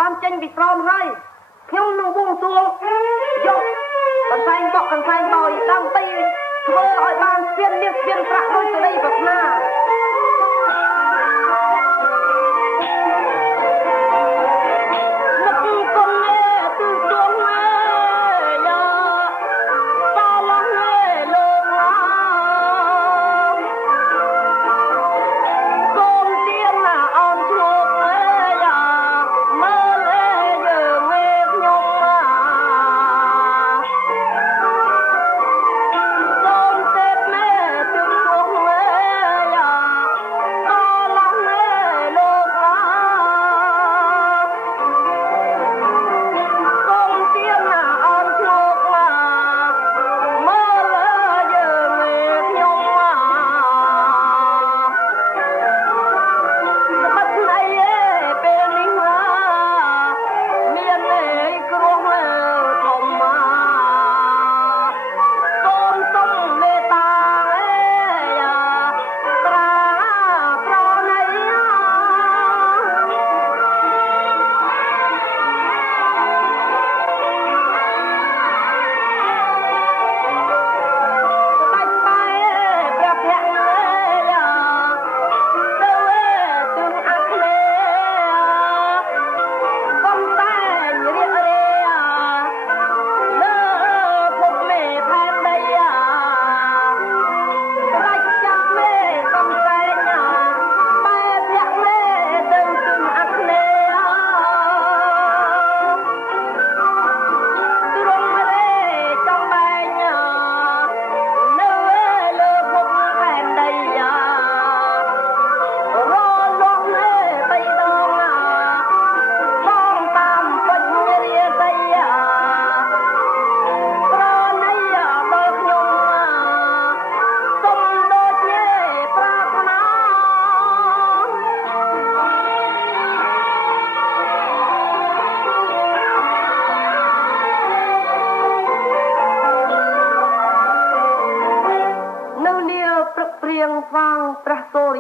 បានចេញពីក្រោមហើយខ្ញុំនឹងវងសួងយកកន្សែងបោកកន្សែងបោយដើម្បីធ្វើឲ្យបានស្ពានមាសស្ពានប្រាក់ដោយសេរីប្រាថ្នា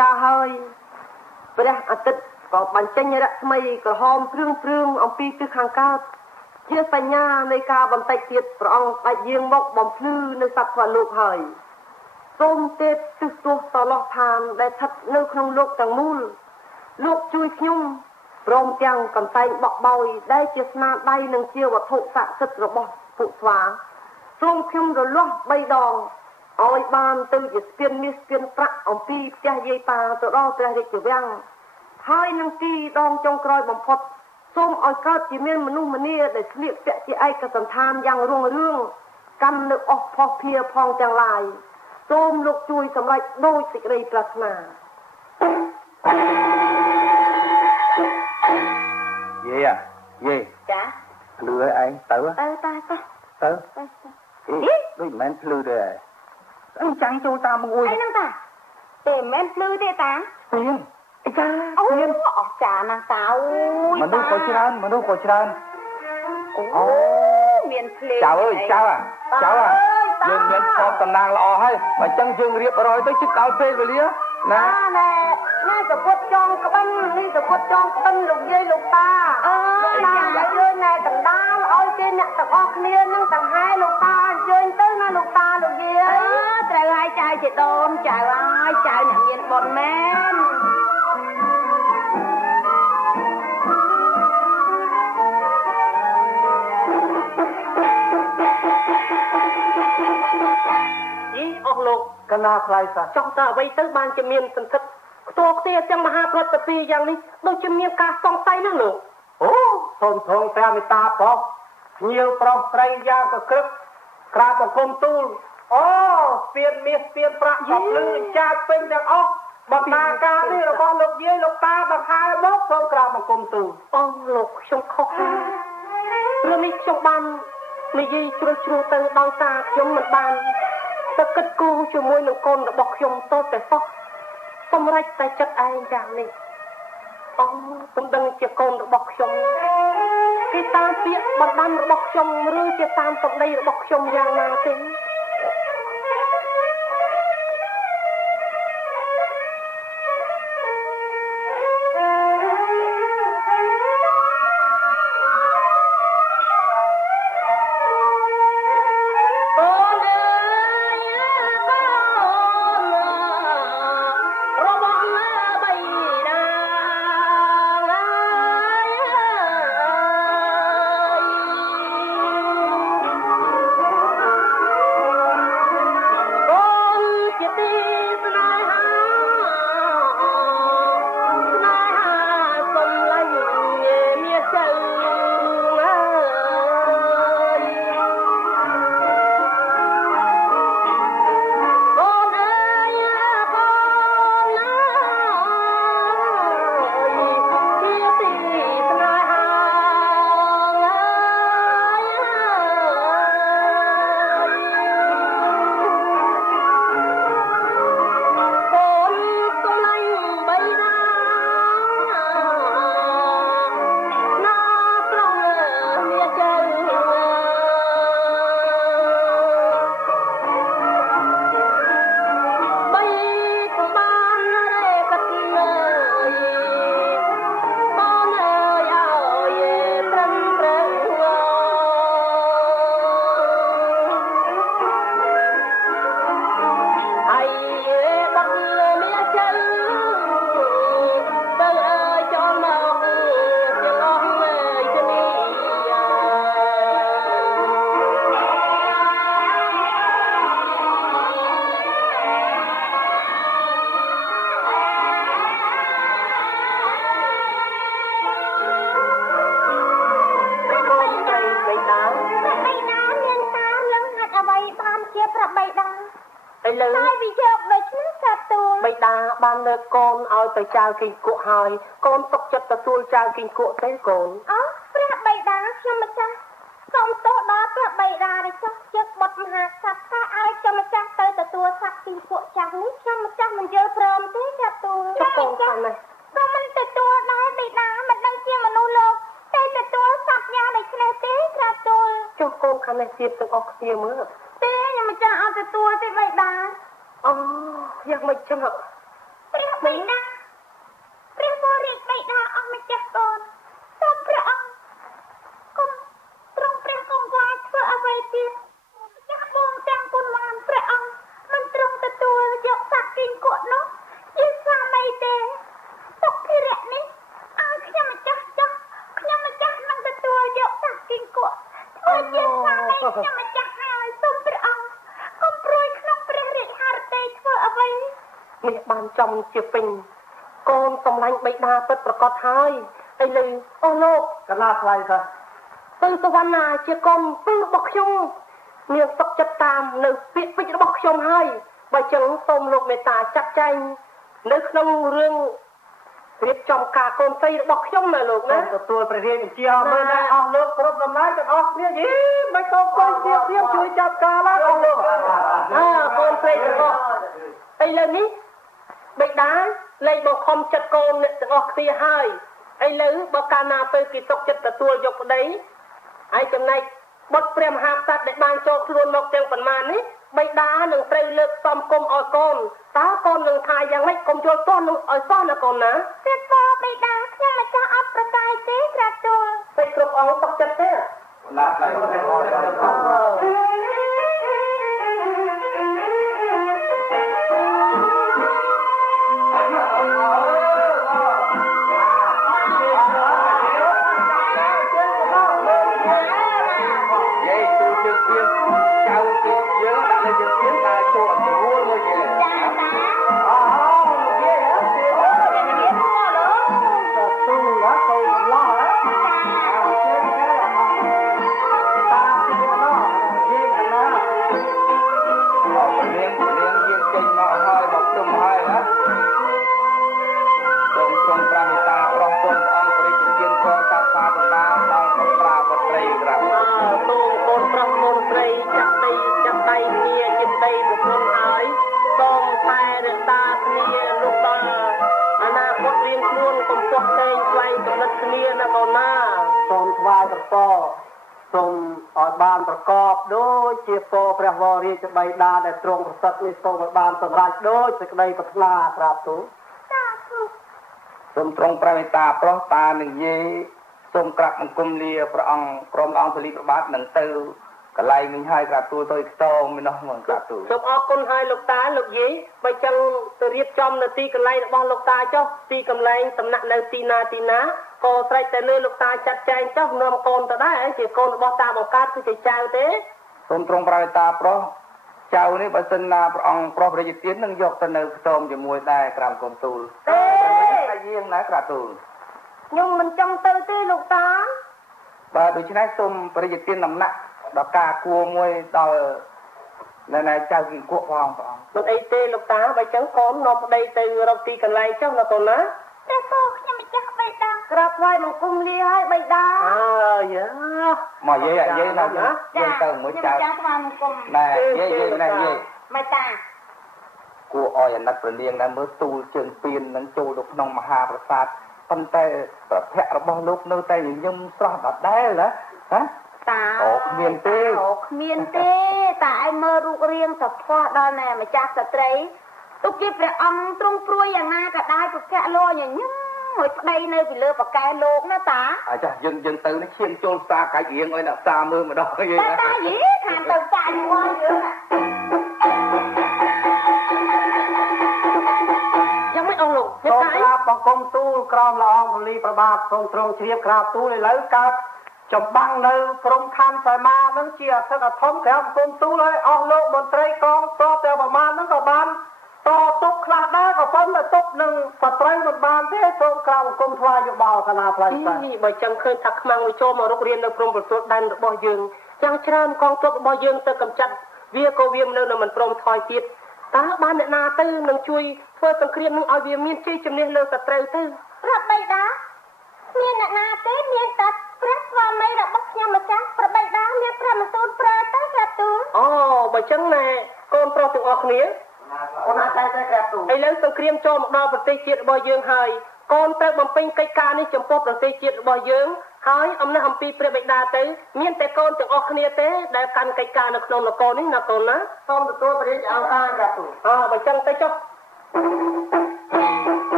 យ៉ាហើយព្រះអាទិត្យក៏បញ្ចេញរស្មីក្រហមព្រឿងអំពីទិសខាងកើតជាសញ្ញានៃការបន្តិចទៀតព្រះអង្គស្ដេចយាងមកបំភ្លឺនៅសត្វលោកហើយសូមទេពទិសទោះតឡោះឋានដែលស្ថិតនៅក្នុងលោកទាំងមូលលោកជួយខ្ញុំព្រមទាំងកន្តែងបក់បោយដែលជាស្នាដៃនិងជាវត្ថុស័ក្តិសិទ្ធិរបស់ពួកស្វាសូមខ្ញុំរលាស់3ដងឲ្យបានទៅជាស្ពានមាសស្ពានប្រាក់អំពីផ្ទះយាយតាទៅដល់ព្រះរាជវាំងហើយនឹងទីដងចុងក្រោយបំផុតសូមឲ្យកើតជាមានមនុស្សម្នាដែលស្លៀកពាក់ជាឯកសណ្ឋានយ៉ាងរុងរឿងកាន់នៅអស់ផុសភាផងទាំងឡាយសូមលោកជួយសម្រេចដោយសេចក្តីប្រាថ្នាយាយចាភ្លឺឲ្យឯងទៅដូចមិនមែនភ្លឺទេអញចាំងចូលតាមមួយអីហ្នឹងតាតែមិនមែនភ្លឺទេតាស្ពានអីចាអូអស់ចាណាស់តាអូយមនុស្សក៏ច្រើនអូមានភ្លេងចៅយើងមានខបតំណាងល្អហើយបើអញ្ចឹងយើងរៀបរយទៅជិតដល់ពេលវេលាណាសពុតចងក្បិននេះសពុតចងក្បិនលោកយាយលោកតាតាយើងណែដណ្ដាលឲ្យគេអ្នកទាំងអស់គ្នានឹងទាំងហែលោកតាអញ្ជើញទៅណាលោកតាលោកយាយត្រូវឲ្យចៅជាដូនចៅឲ្យចៅអ្នកមានបុណ្យមែនអស់លោកកណាថ្លៃសាចង់តែអ្វីទៅបានជាមានសន្ធិដ្ឋខ្ទោខ្ទាទាំងមហាប្រតិពីយ៉ាងនេះដូចជាមានការសង្ស័យណាស់លោកអូសូមថងព្រះមេត្តាប្រុសភ្ញៀវប្រុសស្រីយ៉ាងកក្រឹកក្រាបបង្គំទូលអូស្ពានមាសស្ពានប្រាក់ក៏ភ្លឺចាចពេញទាំងអស់បតាការនេះរបស់លោកយាយលោកតាបង្ខែមកសូមក្រាបបង្គំទូលអូលោកខ្ញុំខុសរឿងនេះខ្ញុំបាននិយាយជ្រុលជ្រួទៅដោយសារខ្ញុំមិនបានទៅគិតគូរជាមួយនឹងកូនរបស់ខ្ញុំតតែសោះសម្រេចតែចិត្តឯងយ៉ាងនេះអូខ្ញុំដឹងជាកូនរបស់ខ្ញុំគេតាមពាក្យបណ្ដាំរបស់ខ្ញុំឬជាតាមសម្ដីរបស់ខ្ញុំយ៉ាងណាទេបានលើកកូនឲ្យទៅចៅគីងគក់ហើយកូនទុកចិត្តទទួលចៅគីងគក់ទេកូនអូព្រះបិតាខ្ញុំម្ចាស់សូមទោសដល់ព្រះបិតានេះចុះជាបុត្រមហាក្សត្រថាឲ្យខ្ញុំម្ចាស់ទៅទទួលស័ក្តិគីងគក់ចាស់នេះខ្ញុំម្ចាស់មិនយល់ព្រមទេចាទូលចុះកូនខាងនេះក៏មិនទទួលដែរបិតាមិនដឹងជាមនុស្សលោកតែទទួលស័ក្តិយ៉ាងដូចនេះទេចាទូលចុះកូនខាងនេះទៀតទាំងអស់គ្នាមើលទេខ្ញុំម្ចាស់អត់ទទួលទេបិតាអូយ៉ាងមិនចឹងព្រះប បិតាព្រះបរិយាបិតាអស់ម្ចាស់កូនសូមព្រះអង្គគុំទ្រង់ព្រះគង់វាយធ្វើអ្វីទៀតចាស់បងទាំងគុណបានព្រះអង្គមិនទ្រង់ទទួលយកសត្វគីងគក់នោះជាស្វាមីទេពុកភិរៈនេះឲ្យខ្ញុំម្ចាស់ចុះខ្ញុំម្ចាស់នឹងទទួលយកសត្វគីងគក់ធ្វើជាស្វាមីខ្ញុំម្ចាស់ហើយសូមព្រះអង្គកុំព្រួយក្នុងព្រះរាជហឫទ័យធ្វើអ្វី នេះបានចំជាពេញកូនសំឡាញ់បិតាពិតប្រកបហើយឥឡូវអូលោកកណាថ្លៃទៅសវណ្ណាជាកូនពឹងរបស់ខ្ញុំមានសុខចិត្តតាមនៅពាក្យពេចន៍របស់ខ្ញុំហើយបើចឹងសូមលោកមេត្តាចាត់ចែងនៅក្នុងរឿងរៀបចំការកូនស្រីរបស់ខ្ញុំណាលោកណាទទួលព្រះរាជបញ្ជាមើលដែរអស់លោកគ្រប់ដំណើរទាំងអស់គ្នាយីមិនក៏កូនជាជួយចាប់ការឡើងអស់លោកកូនស្រីទាំងអស់ឥឡូវនេះបិតាលែងបង្ខំចិត្តកូនអ្នកទាំងអស់គ្នាហើយឥឡូវបើកាលណាពេលគេសុខចិត្តទទួលយកប្តីហើយចំណែកបុត្រព្រះមហាក្សត្រដែលបានចូលខ្លួនមកទាំងប៉ុន្មាននេះបិតានឹងត្រូវលើកសំគុំឲ្យកូនតើកូននឹងថាយ៉ាងម៉េចកុំយល់ទោសនឹងឲ្យសោះណាកូនណាព្រះបិតាខ្ញុំមិនចាស់អត់ប្រកាយទេក្រាបទូលពេកគ្រប់អង្គសុខចិត្តទេណាស់ហើយសូមឲ្យបានប្រកបដូចជាពរព្រះវររាជបិតាដែលទ្រង់ប្រសិទ្ធនេះសូមឲ្យបានសម្រេចដូចសេចក្តីប្រាថ្នាក្រាបទូលសូមទ្រង់ព្រះមេត្តាប្រោះតានឹងយាយសូមក្រាបបង្គំលាព្រះអង្គក្រុមអង្គពលិប្របាទនឹងទៅកន្លែងនេះហើយក្រាបទូលទៅខ្ទងនេះនោះមកក្រាបទូលសូមអរគុណហើយលោកតាលោកយាយបើចឹងទៅរៀបចំនៅទីកន្លែងរបស់លោកតាចុះទីកន្លែងសំណាក់នៅទីណាក៏ស្រេចតែលើលោកតាចាត់ចែងចុះនាំកូនទៅដែរជាកូនរបស់តាបង្កើតគឺជាចៅទេសូមទ្រង់ព្រះមេត្តាប្រោះចៅនេះបើសិនណាព្រះអង្គប្រោះព្រះរាជទាននឹងយកទៅនៅខ្ទមជាមួយដែរក្រាបគុំទូលទេតែយាងណាក្រាបទូលខ្ញុំមិនចង់ទៅទេលោកតាបាទដូច្នេះសូមព្រះរាជទានដំណាក់ដល់ការគួរមួយដល់ណែចៅគីគក់ផងព្រះអង្គមិនអីទេលោកតាបើចឹងកូននាំប្តីទៅរកទីកន្លែងចុះណាកូនណាតែពូខ្ញុំមិនចាស់បិតាក្រាបថ្វាយបង្គំលាឲ្យបិតាយ៉ាមកយាយណាយើងទៅមួយចៅចាស់ថ្វាយបង្គំណែយាយណែយាយមិនតាគួរឲ្យអាណិតព្រះនាងណាមើលទូលជើងពៀននឹងចូលទៅក្នុងមហាប្រាសាទប៉ុន្តែប្រភពរបស់លោកនៅតែញញឹមស្រស់ដដែលណាតាគ្មានទេគ្មានទេតែឯងមើលរូបរាងសភ័សដល់ណែម្ចាស់ស្ត្រីទុកជាព្រះអង្គទ្រង់ព្រួយយ៉ាងណាក៏ដោយប្រភពលោញញឹមមួយប្តីនៅពីលើបកែលោកណាតាចាយើងទៅនេះឈានចូលផ្សារកាច់រៀងឲ្យអ្នកផ្សារមើលម្ដងយីតាយីខាងទៅផ្សារមួយយើងយ៉ាងម៉េចអង្គលោកសូមក្រាបបង្គំទូលក្រមព្រះអង្គពលីប្របាទសូមទ្រង់ជ្រាបក្រាបទូលឥឡូវកើតចម្បាំងនៅក្រុមខណ្ឌសីមានឹងជាអធិកធំក្រៅគុំទូលឲ្យអស់លោកមន្ត្រីកងទ័ពតែប្រមាណហ្នឹងក៏បានតទុកខ្លះដែរក៏ប៉ុន្តែទុកនឹងសត្រូវមិនបានទេសូមក្រៅគុំថ្វាយយោបល់កណាផ្លៃនេះបើចឹងឃើញថាខ្មាំងមួយចូលមករុករៀននៅព្រំប្រទល់ដែនរបស់យើងយ៉ាងច្រើនកងទ័ពរបស់យើងទៅកម្ចាត់វាក៏វានៅមិនព្រមថយទៀតតើបានអ្នកណាទៅនឹងជួយធ្វើសង្គ្រាមនឹងឲ្យវាមានជ័យជំនះលើសត្រូវទៅព្រះបិតាមានអ្នកណាទេមានតែព្រះស្វាមីរបស់ខ្ញុំម្ចាស់ព្រះបិតាមានព្រះមសូតប្រើទៅក្រាបទូលអូបើចឹងណែកូនប្រុសទាំងអស់គ្នាអូនអាចតែក្រាបទូលឥឡូវសង្គ្រាមចូលមកដល់ប្រទេសជាតិរបស់យើងហើយកូនត្រូវបំពេញកិច្ចការនេះចំពោះប្រទេសជាតិរបស់យើងហើយអំណះអំពីព្រះបិតាទៅមានតែកូនទាំងអស់គ្នាទេដែលកាន់កិច្ចការនៅក្នុងនគរនេះណាកូនណាសូមទទួលព្រះរាជអង្គការក្រាបទូលបើចឹងទៅចុះ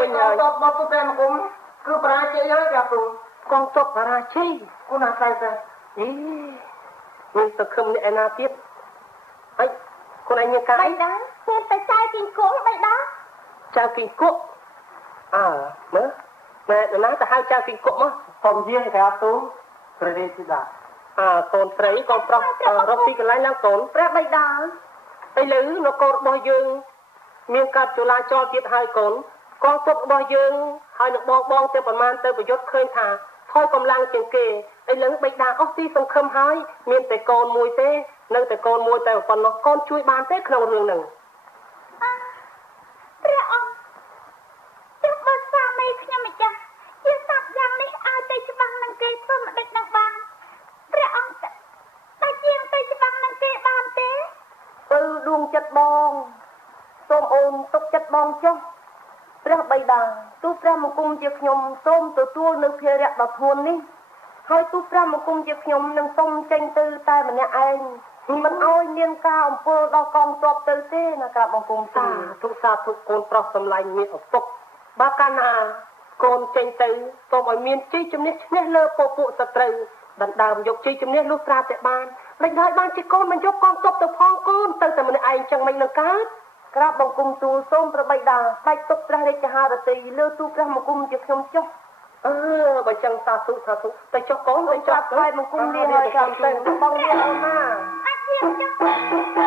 វិញហើយកងទ័ពរបស់ទូព្រះមង្គមគឺបរាជ័យហើយព្រះគ្រូកងទ័ពបរាជ័យគូណាស្អីទៅអីមានសង្ឃឹមនេះឯណាទៀតហើយខ្លួនឯងមានកាយ បៃតាខ្ញុំទៅចៅគីង្គក់បៃតា ចៅគីង្គក់អើមើលម៉ែនរណាទៅហៅចៅគីង្គក់មកសុំយាងក្រាបទូលព្រះរាជដាកូនស្រីកូនប្រុសរកពីកន្លែងឡើងកូនព្រះបៃតាឥឡូវនគររបស់យើងមានកាត់ចលាចលទៀតហើយកូនកងទ័ពរបស់យើងហើយនឹងបងទៅប្រមាណទៅប្រយុទ្ធឃើញថាថយកម្លាំងជាងគេឥឡូវបៃតាអស់ទីសង្ឃឹមហើយមានតែកូនមួយទេនៅតែកូនមួយតែប៉ុណ្ណោះកូនជួយបានទេក្នុងរឿងហ្នឹង ព្រះអង្គចុះបើសាមីខ្ញុំម្ចាស់ជាសត្វយ៉ាងនេះឲ្យទៅច្បាំងនឹងគេធ្វើមិនដេចនឹងបានព្រះអង្គតែជាងទៅច្បាំងនឹងគេបានទេបើដួងចិត្តបងសូមអូនទុកចិត្តបងចុះព្រះបិតាទូព្រះមង្គមជាខ្ញុំសូមទទួលនៅភារៈដ៏ធ្ងន់នេះហើយទូព្រះមង្គមជាខ្ញុំនឹងសូមចេញទៅតែម្នាក់ឯងមិនអោយមានការអំពើដល់កងទ័ពទៅទេណាការបង្គំសាធុកូនប្រុសសម្លាញ់មានឪពុកបើកាលណាកូនចេញទៅសូមឲ្យមានជ័យជំនះឈ្នះលើពពួកសត្រូវដណ្ដើមយកជ័យជំនះលុះត្រាតែបានមិនហើយបានជាកូនមិនយកកងទ័ពទៅផងកូនទៅតែម្នាក់ឯងចឹងមិននឹងកើតក្រាបបង្គំទូលសូមព្រះបិតាបាច់ទុកព្រះរាជហារតីលើទូព្រះមង្គមជាខ្ញុំចុះបើចឹងសាធុតែចុះកូនទៅចុះហើយមង្គមលាហើយចាំទៅបងលាអូនណាអត់ជាចុះ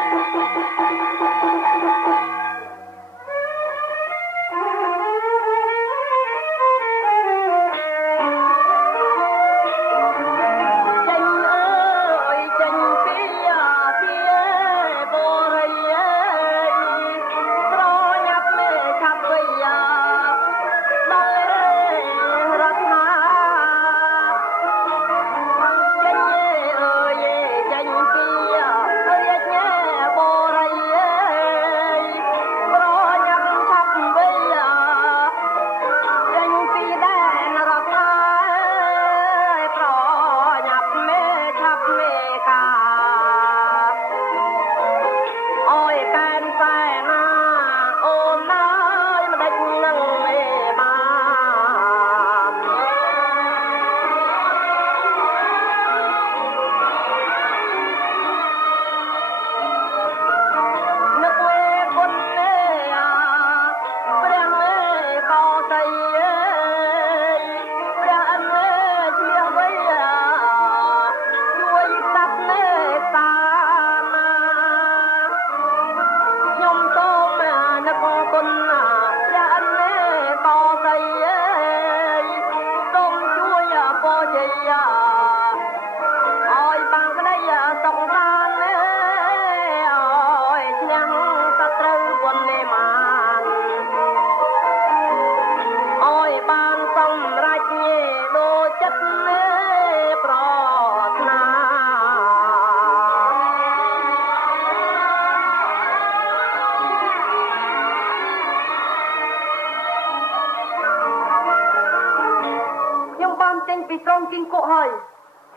ពីត្រង់គីងគក់ហើយ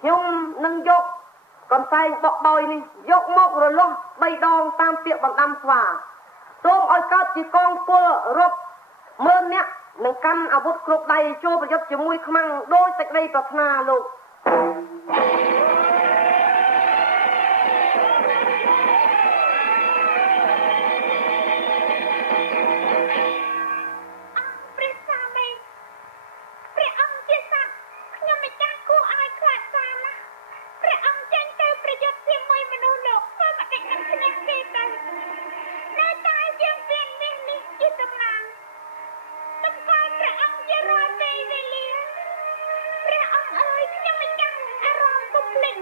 ខ្ញុំនឹងយកកន្សែងបក់ដោយនេះយកម្ករលាស់3ដងតាមពាក្យបណ្ដាំស្វាសូមឲ្យកើតជាកងពលរត់មើលអ្នកនឹងកាន់អាវុធគ្រប់ដៃចូលប្រយុទ្ធជាមួយខ្មាំងដោយសេចក្តីប្រាថ្នាលោកព្រះអង្គអើយខ្ញុំមិនចាំអារម្មណ៍ពុកភ្លេច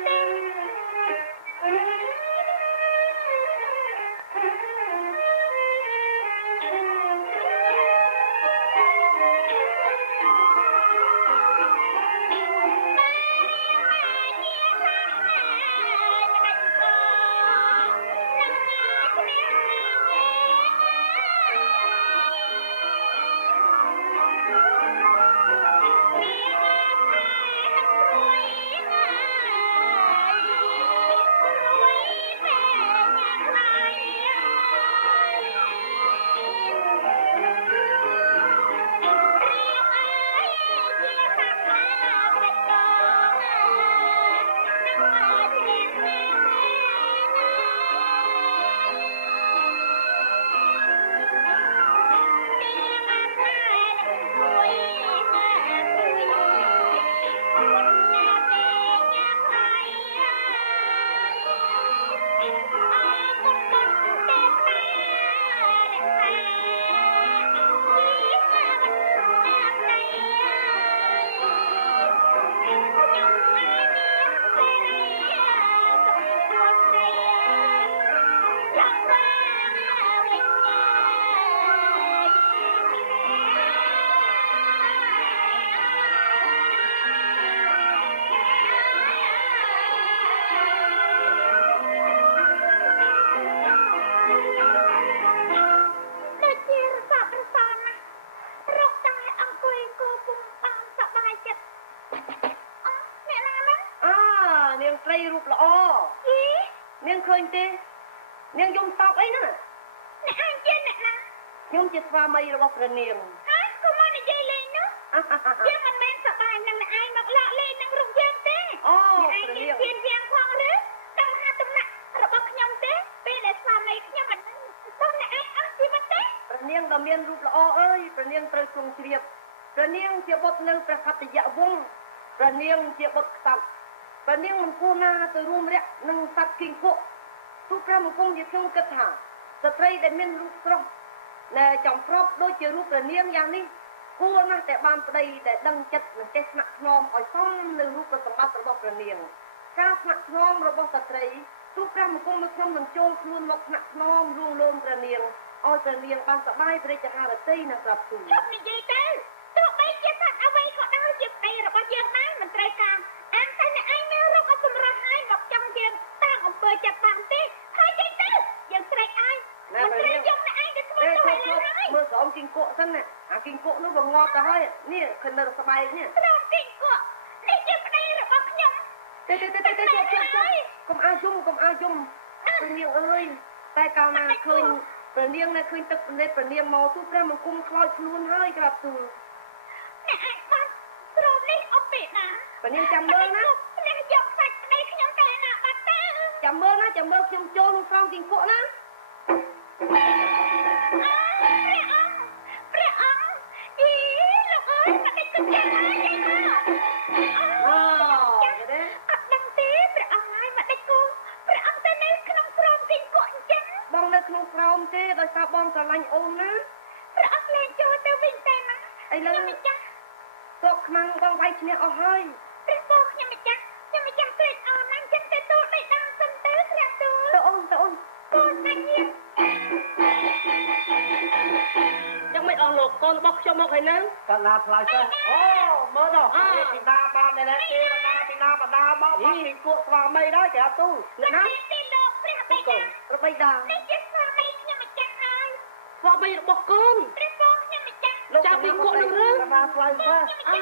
ឃើញទេនាងយំសោកអីហ្នឹង អ្នកឯងជាអ្នកណា ខ្ញុំជាស្វាមីរបស់ព្រះនាង ហ៎កុំមកនិយាយលេងនោះយើងមិនមែនសប្បាយនឹងអ្នកឯងមកលក់លេងនឹងរូបយើងទេ អូ អ្នកឯងមានទៀនយ៉ាងផងឬដល់ហាតំណាក់របស់ខ្ញុំទេពេលដែលស្វាមីខ្ញុំមិនដល់អ្នកឯងអស់ជីវិតទេ ព្រះនាងដ៏មានរូបល្អអើយព្រះនាងត្រូវទ្រង់ជ្រាបព្រះនាងជាបុត្រនៅព្រះកតយវង្សព្រះនាងជាបុត្រក្សត្រព្រះនាងមិនគួរណាទៅរួមរយៈនឹងសត្វគីង្គក់ទូព្រះមង្គមជាខ្ញុំគិតថាស្ត្រីដែលមានរូបស្រស់ដែលចំប្របដូចជារូបព្រះនាងយ៉ាងនេះគួរណាស់តែបានប្តីដែលដឹងចិត្តនិងចេះស្នាក់ថ្នមឲ្យសមនឹងរូបសម្បត្តិរបស់ព្រះនាងការស្នាក់ថ្នមរបស់ស្ត្រីទូព្រះមង្គមនៅខ្ញុំនឹងចូលខ្លួនមកស្នាក់ថ្នមលួងលោមព្រះនាងឲ្យព្រះនាងបានសប្បាយព្រះរាជហារតីនិងប្រាប់ទូ ជប់និយាយទៅទោះបីជាសត្វអ្វីក៏ដោយជាប្តីរបស់យើងដែរមិនត្រូវការអានតែអ្នកឯងមានរូបអសម្រស់ហើយមកចង់យើងតាមអំពើចាប់បានទេហើយចេញទៅយើងស្រែកអើយមិនត្រូវយកអ្នកឯងទៅធ្វើទៅហើយ មើលស្រោមគីង្គក់សិនណាអាគីង្គក់នោះវាងាប់ទៅហើយនេះឃើញនៅស្បែកនេះ ស្រោមគីង្គក់នេះជាប្តីរបស់ខ្ញុំ ទេជប់កុំអាយំព្រះនាងអើយតែកាលណាឃើញព្រះនាងនៅឃើញទឹកភ្នែកព្រះនាងមកទូព្រះមង្គមខ្លោចខ្លួនហើយក្រាបទូល អ្នកអាចបានស្រោមនេះអត់ពេលណា ព្រះនាងចាំមើលណា អ្នកយកសាច់ប្តីខ្ញុំតែណាបាត់ទៅ ចាំមើលខ្ញុំចូលក្នុងស្រោមគីង្គក់ណា ព្រះអង្គអីលោកអើយមកតិចទៅចាំហើយយាយមក អូយទេ អត់ដឹងទេព្រះអង្គហើយមកតិចគូព្រះអង្គទៅនៅក្នុងស្រោមគីង្គក់អញ្ចឹង បងនៅក្នុងស្រោមទេដោយសារបងស្រឡាញ់អូនណា ព្រះអង្គលែងចូលទៅវិញតែណា ឥឡូវ ម្ចាស់ ទោកខ្មាំងបងវាយឈ្នះអស់ហើយ ព្រះបងខ្ញុំម្ចាស់ត្រេកអរណាស់ចឹងទៅទូលបិតាសិនទៅព្រះទូល ទៅអូន ទូលតែញាត យ៉ាងមិនអស់លោកកូនរបស់ខ្ញុំមកហើយនៅ កាលណាឆ្លើយទៅអូមើលទៅពីតាបានតែនេះពីតាបដាមកបាត់ពីគក់ស្វាមីដែរគេអត់ទូ ណា ទីលោកព្រះបិតា របីដា នេះជាស្វាមីខ្ញុំម្ចាស់ហើយ ស្វាមីរបស់កូន ព្រះបងខ្ញុំម្ចាស់ ចាប់ពីគក់នឹងរឿង កាលណាឆ្លើយទៅ អូ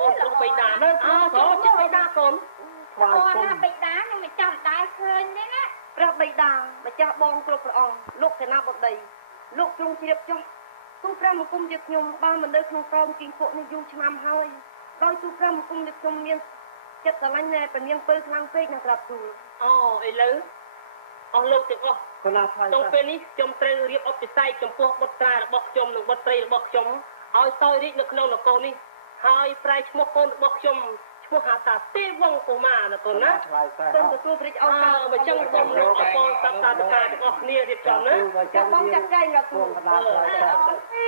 កូនរបីដានៅក្នុងចិត្តបៃតាកូន ឆ្លើយ អូ គុំ ណាបិតាខ្ញុំមិនចង់ដែរឃើញទេណា ព្រះបៃតាម្ចាស់បងគ្រប់ព្រះអង្គលោកសេនាបតីលោកទ្រង់ជ្រាបចុះទូព្រះមង្គមជាខ្ញុំបានមកនៅក្នុងស្រោមគីង្គក់នេះយូរឆ្នាំហើយដោយទូព្រះមង្គមជាខ្ញុំមានចិត្តស្រឡាញ់ណែព្រះនាងពើខ្លាំងពេកនឹងក្រាបទូល អូឥឡូវអស់លោកទាំងអស់ កាលណាឆ្លើយ ក្នុង ទៅ ពេលនេះខ្ញុំត្រូវរៀបអបិសេកចំពោះបុត្រារបស់ខ្ញុំនិងបុត្រីរបស់ខ្ញុំឲ្យសោយរាជនៅក្នុងនគរនេះហើយប្រែឈ្មោះកូនរបស់ខ្ញុំឈ្មោះហៅថាទេវង្សកុមារណាកូនណា ឆ្លើយទៅ សូមទទួលព្រះរាជឱកាស បើចឹងខ្ញុំនឹងអបអរសាទរតាទាំងអស់គ្នារៀបចំណា ចាំបងចាត់ចែងដល់ទូល កាលណាឆ្លើយទៅ អូ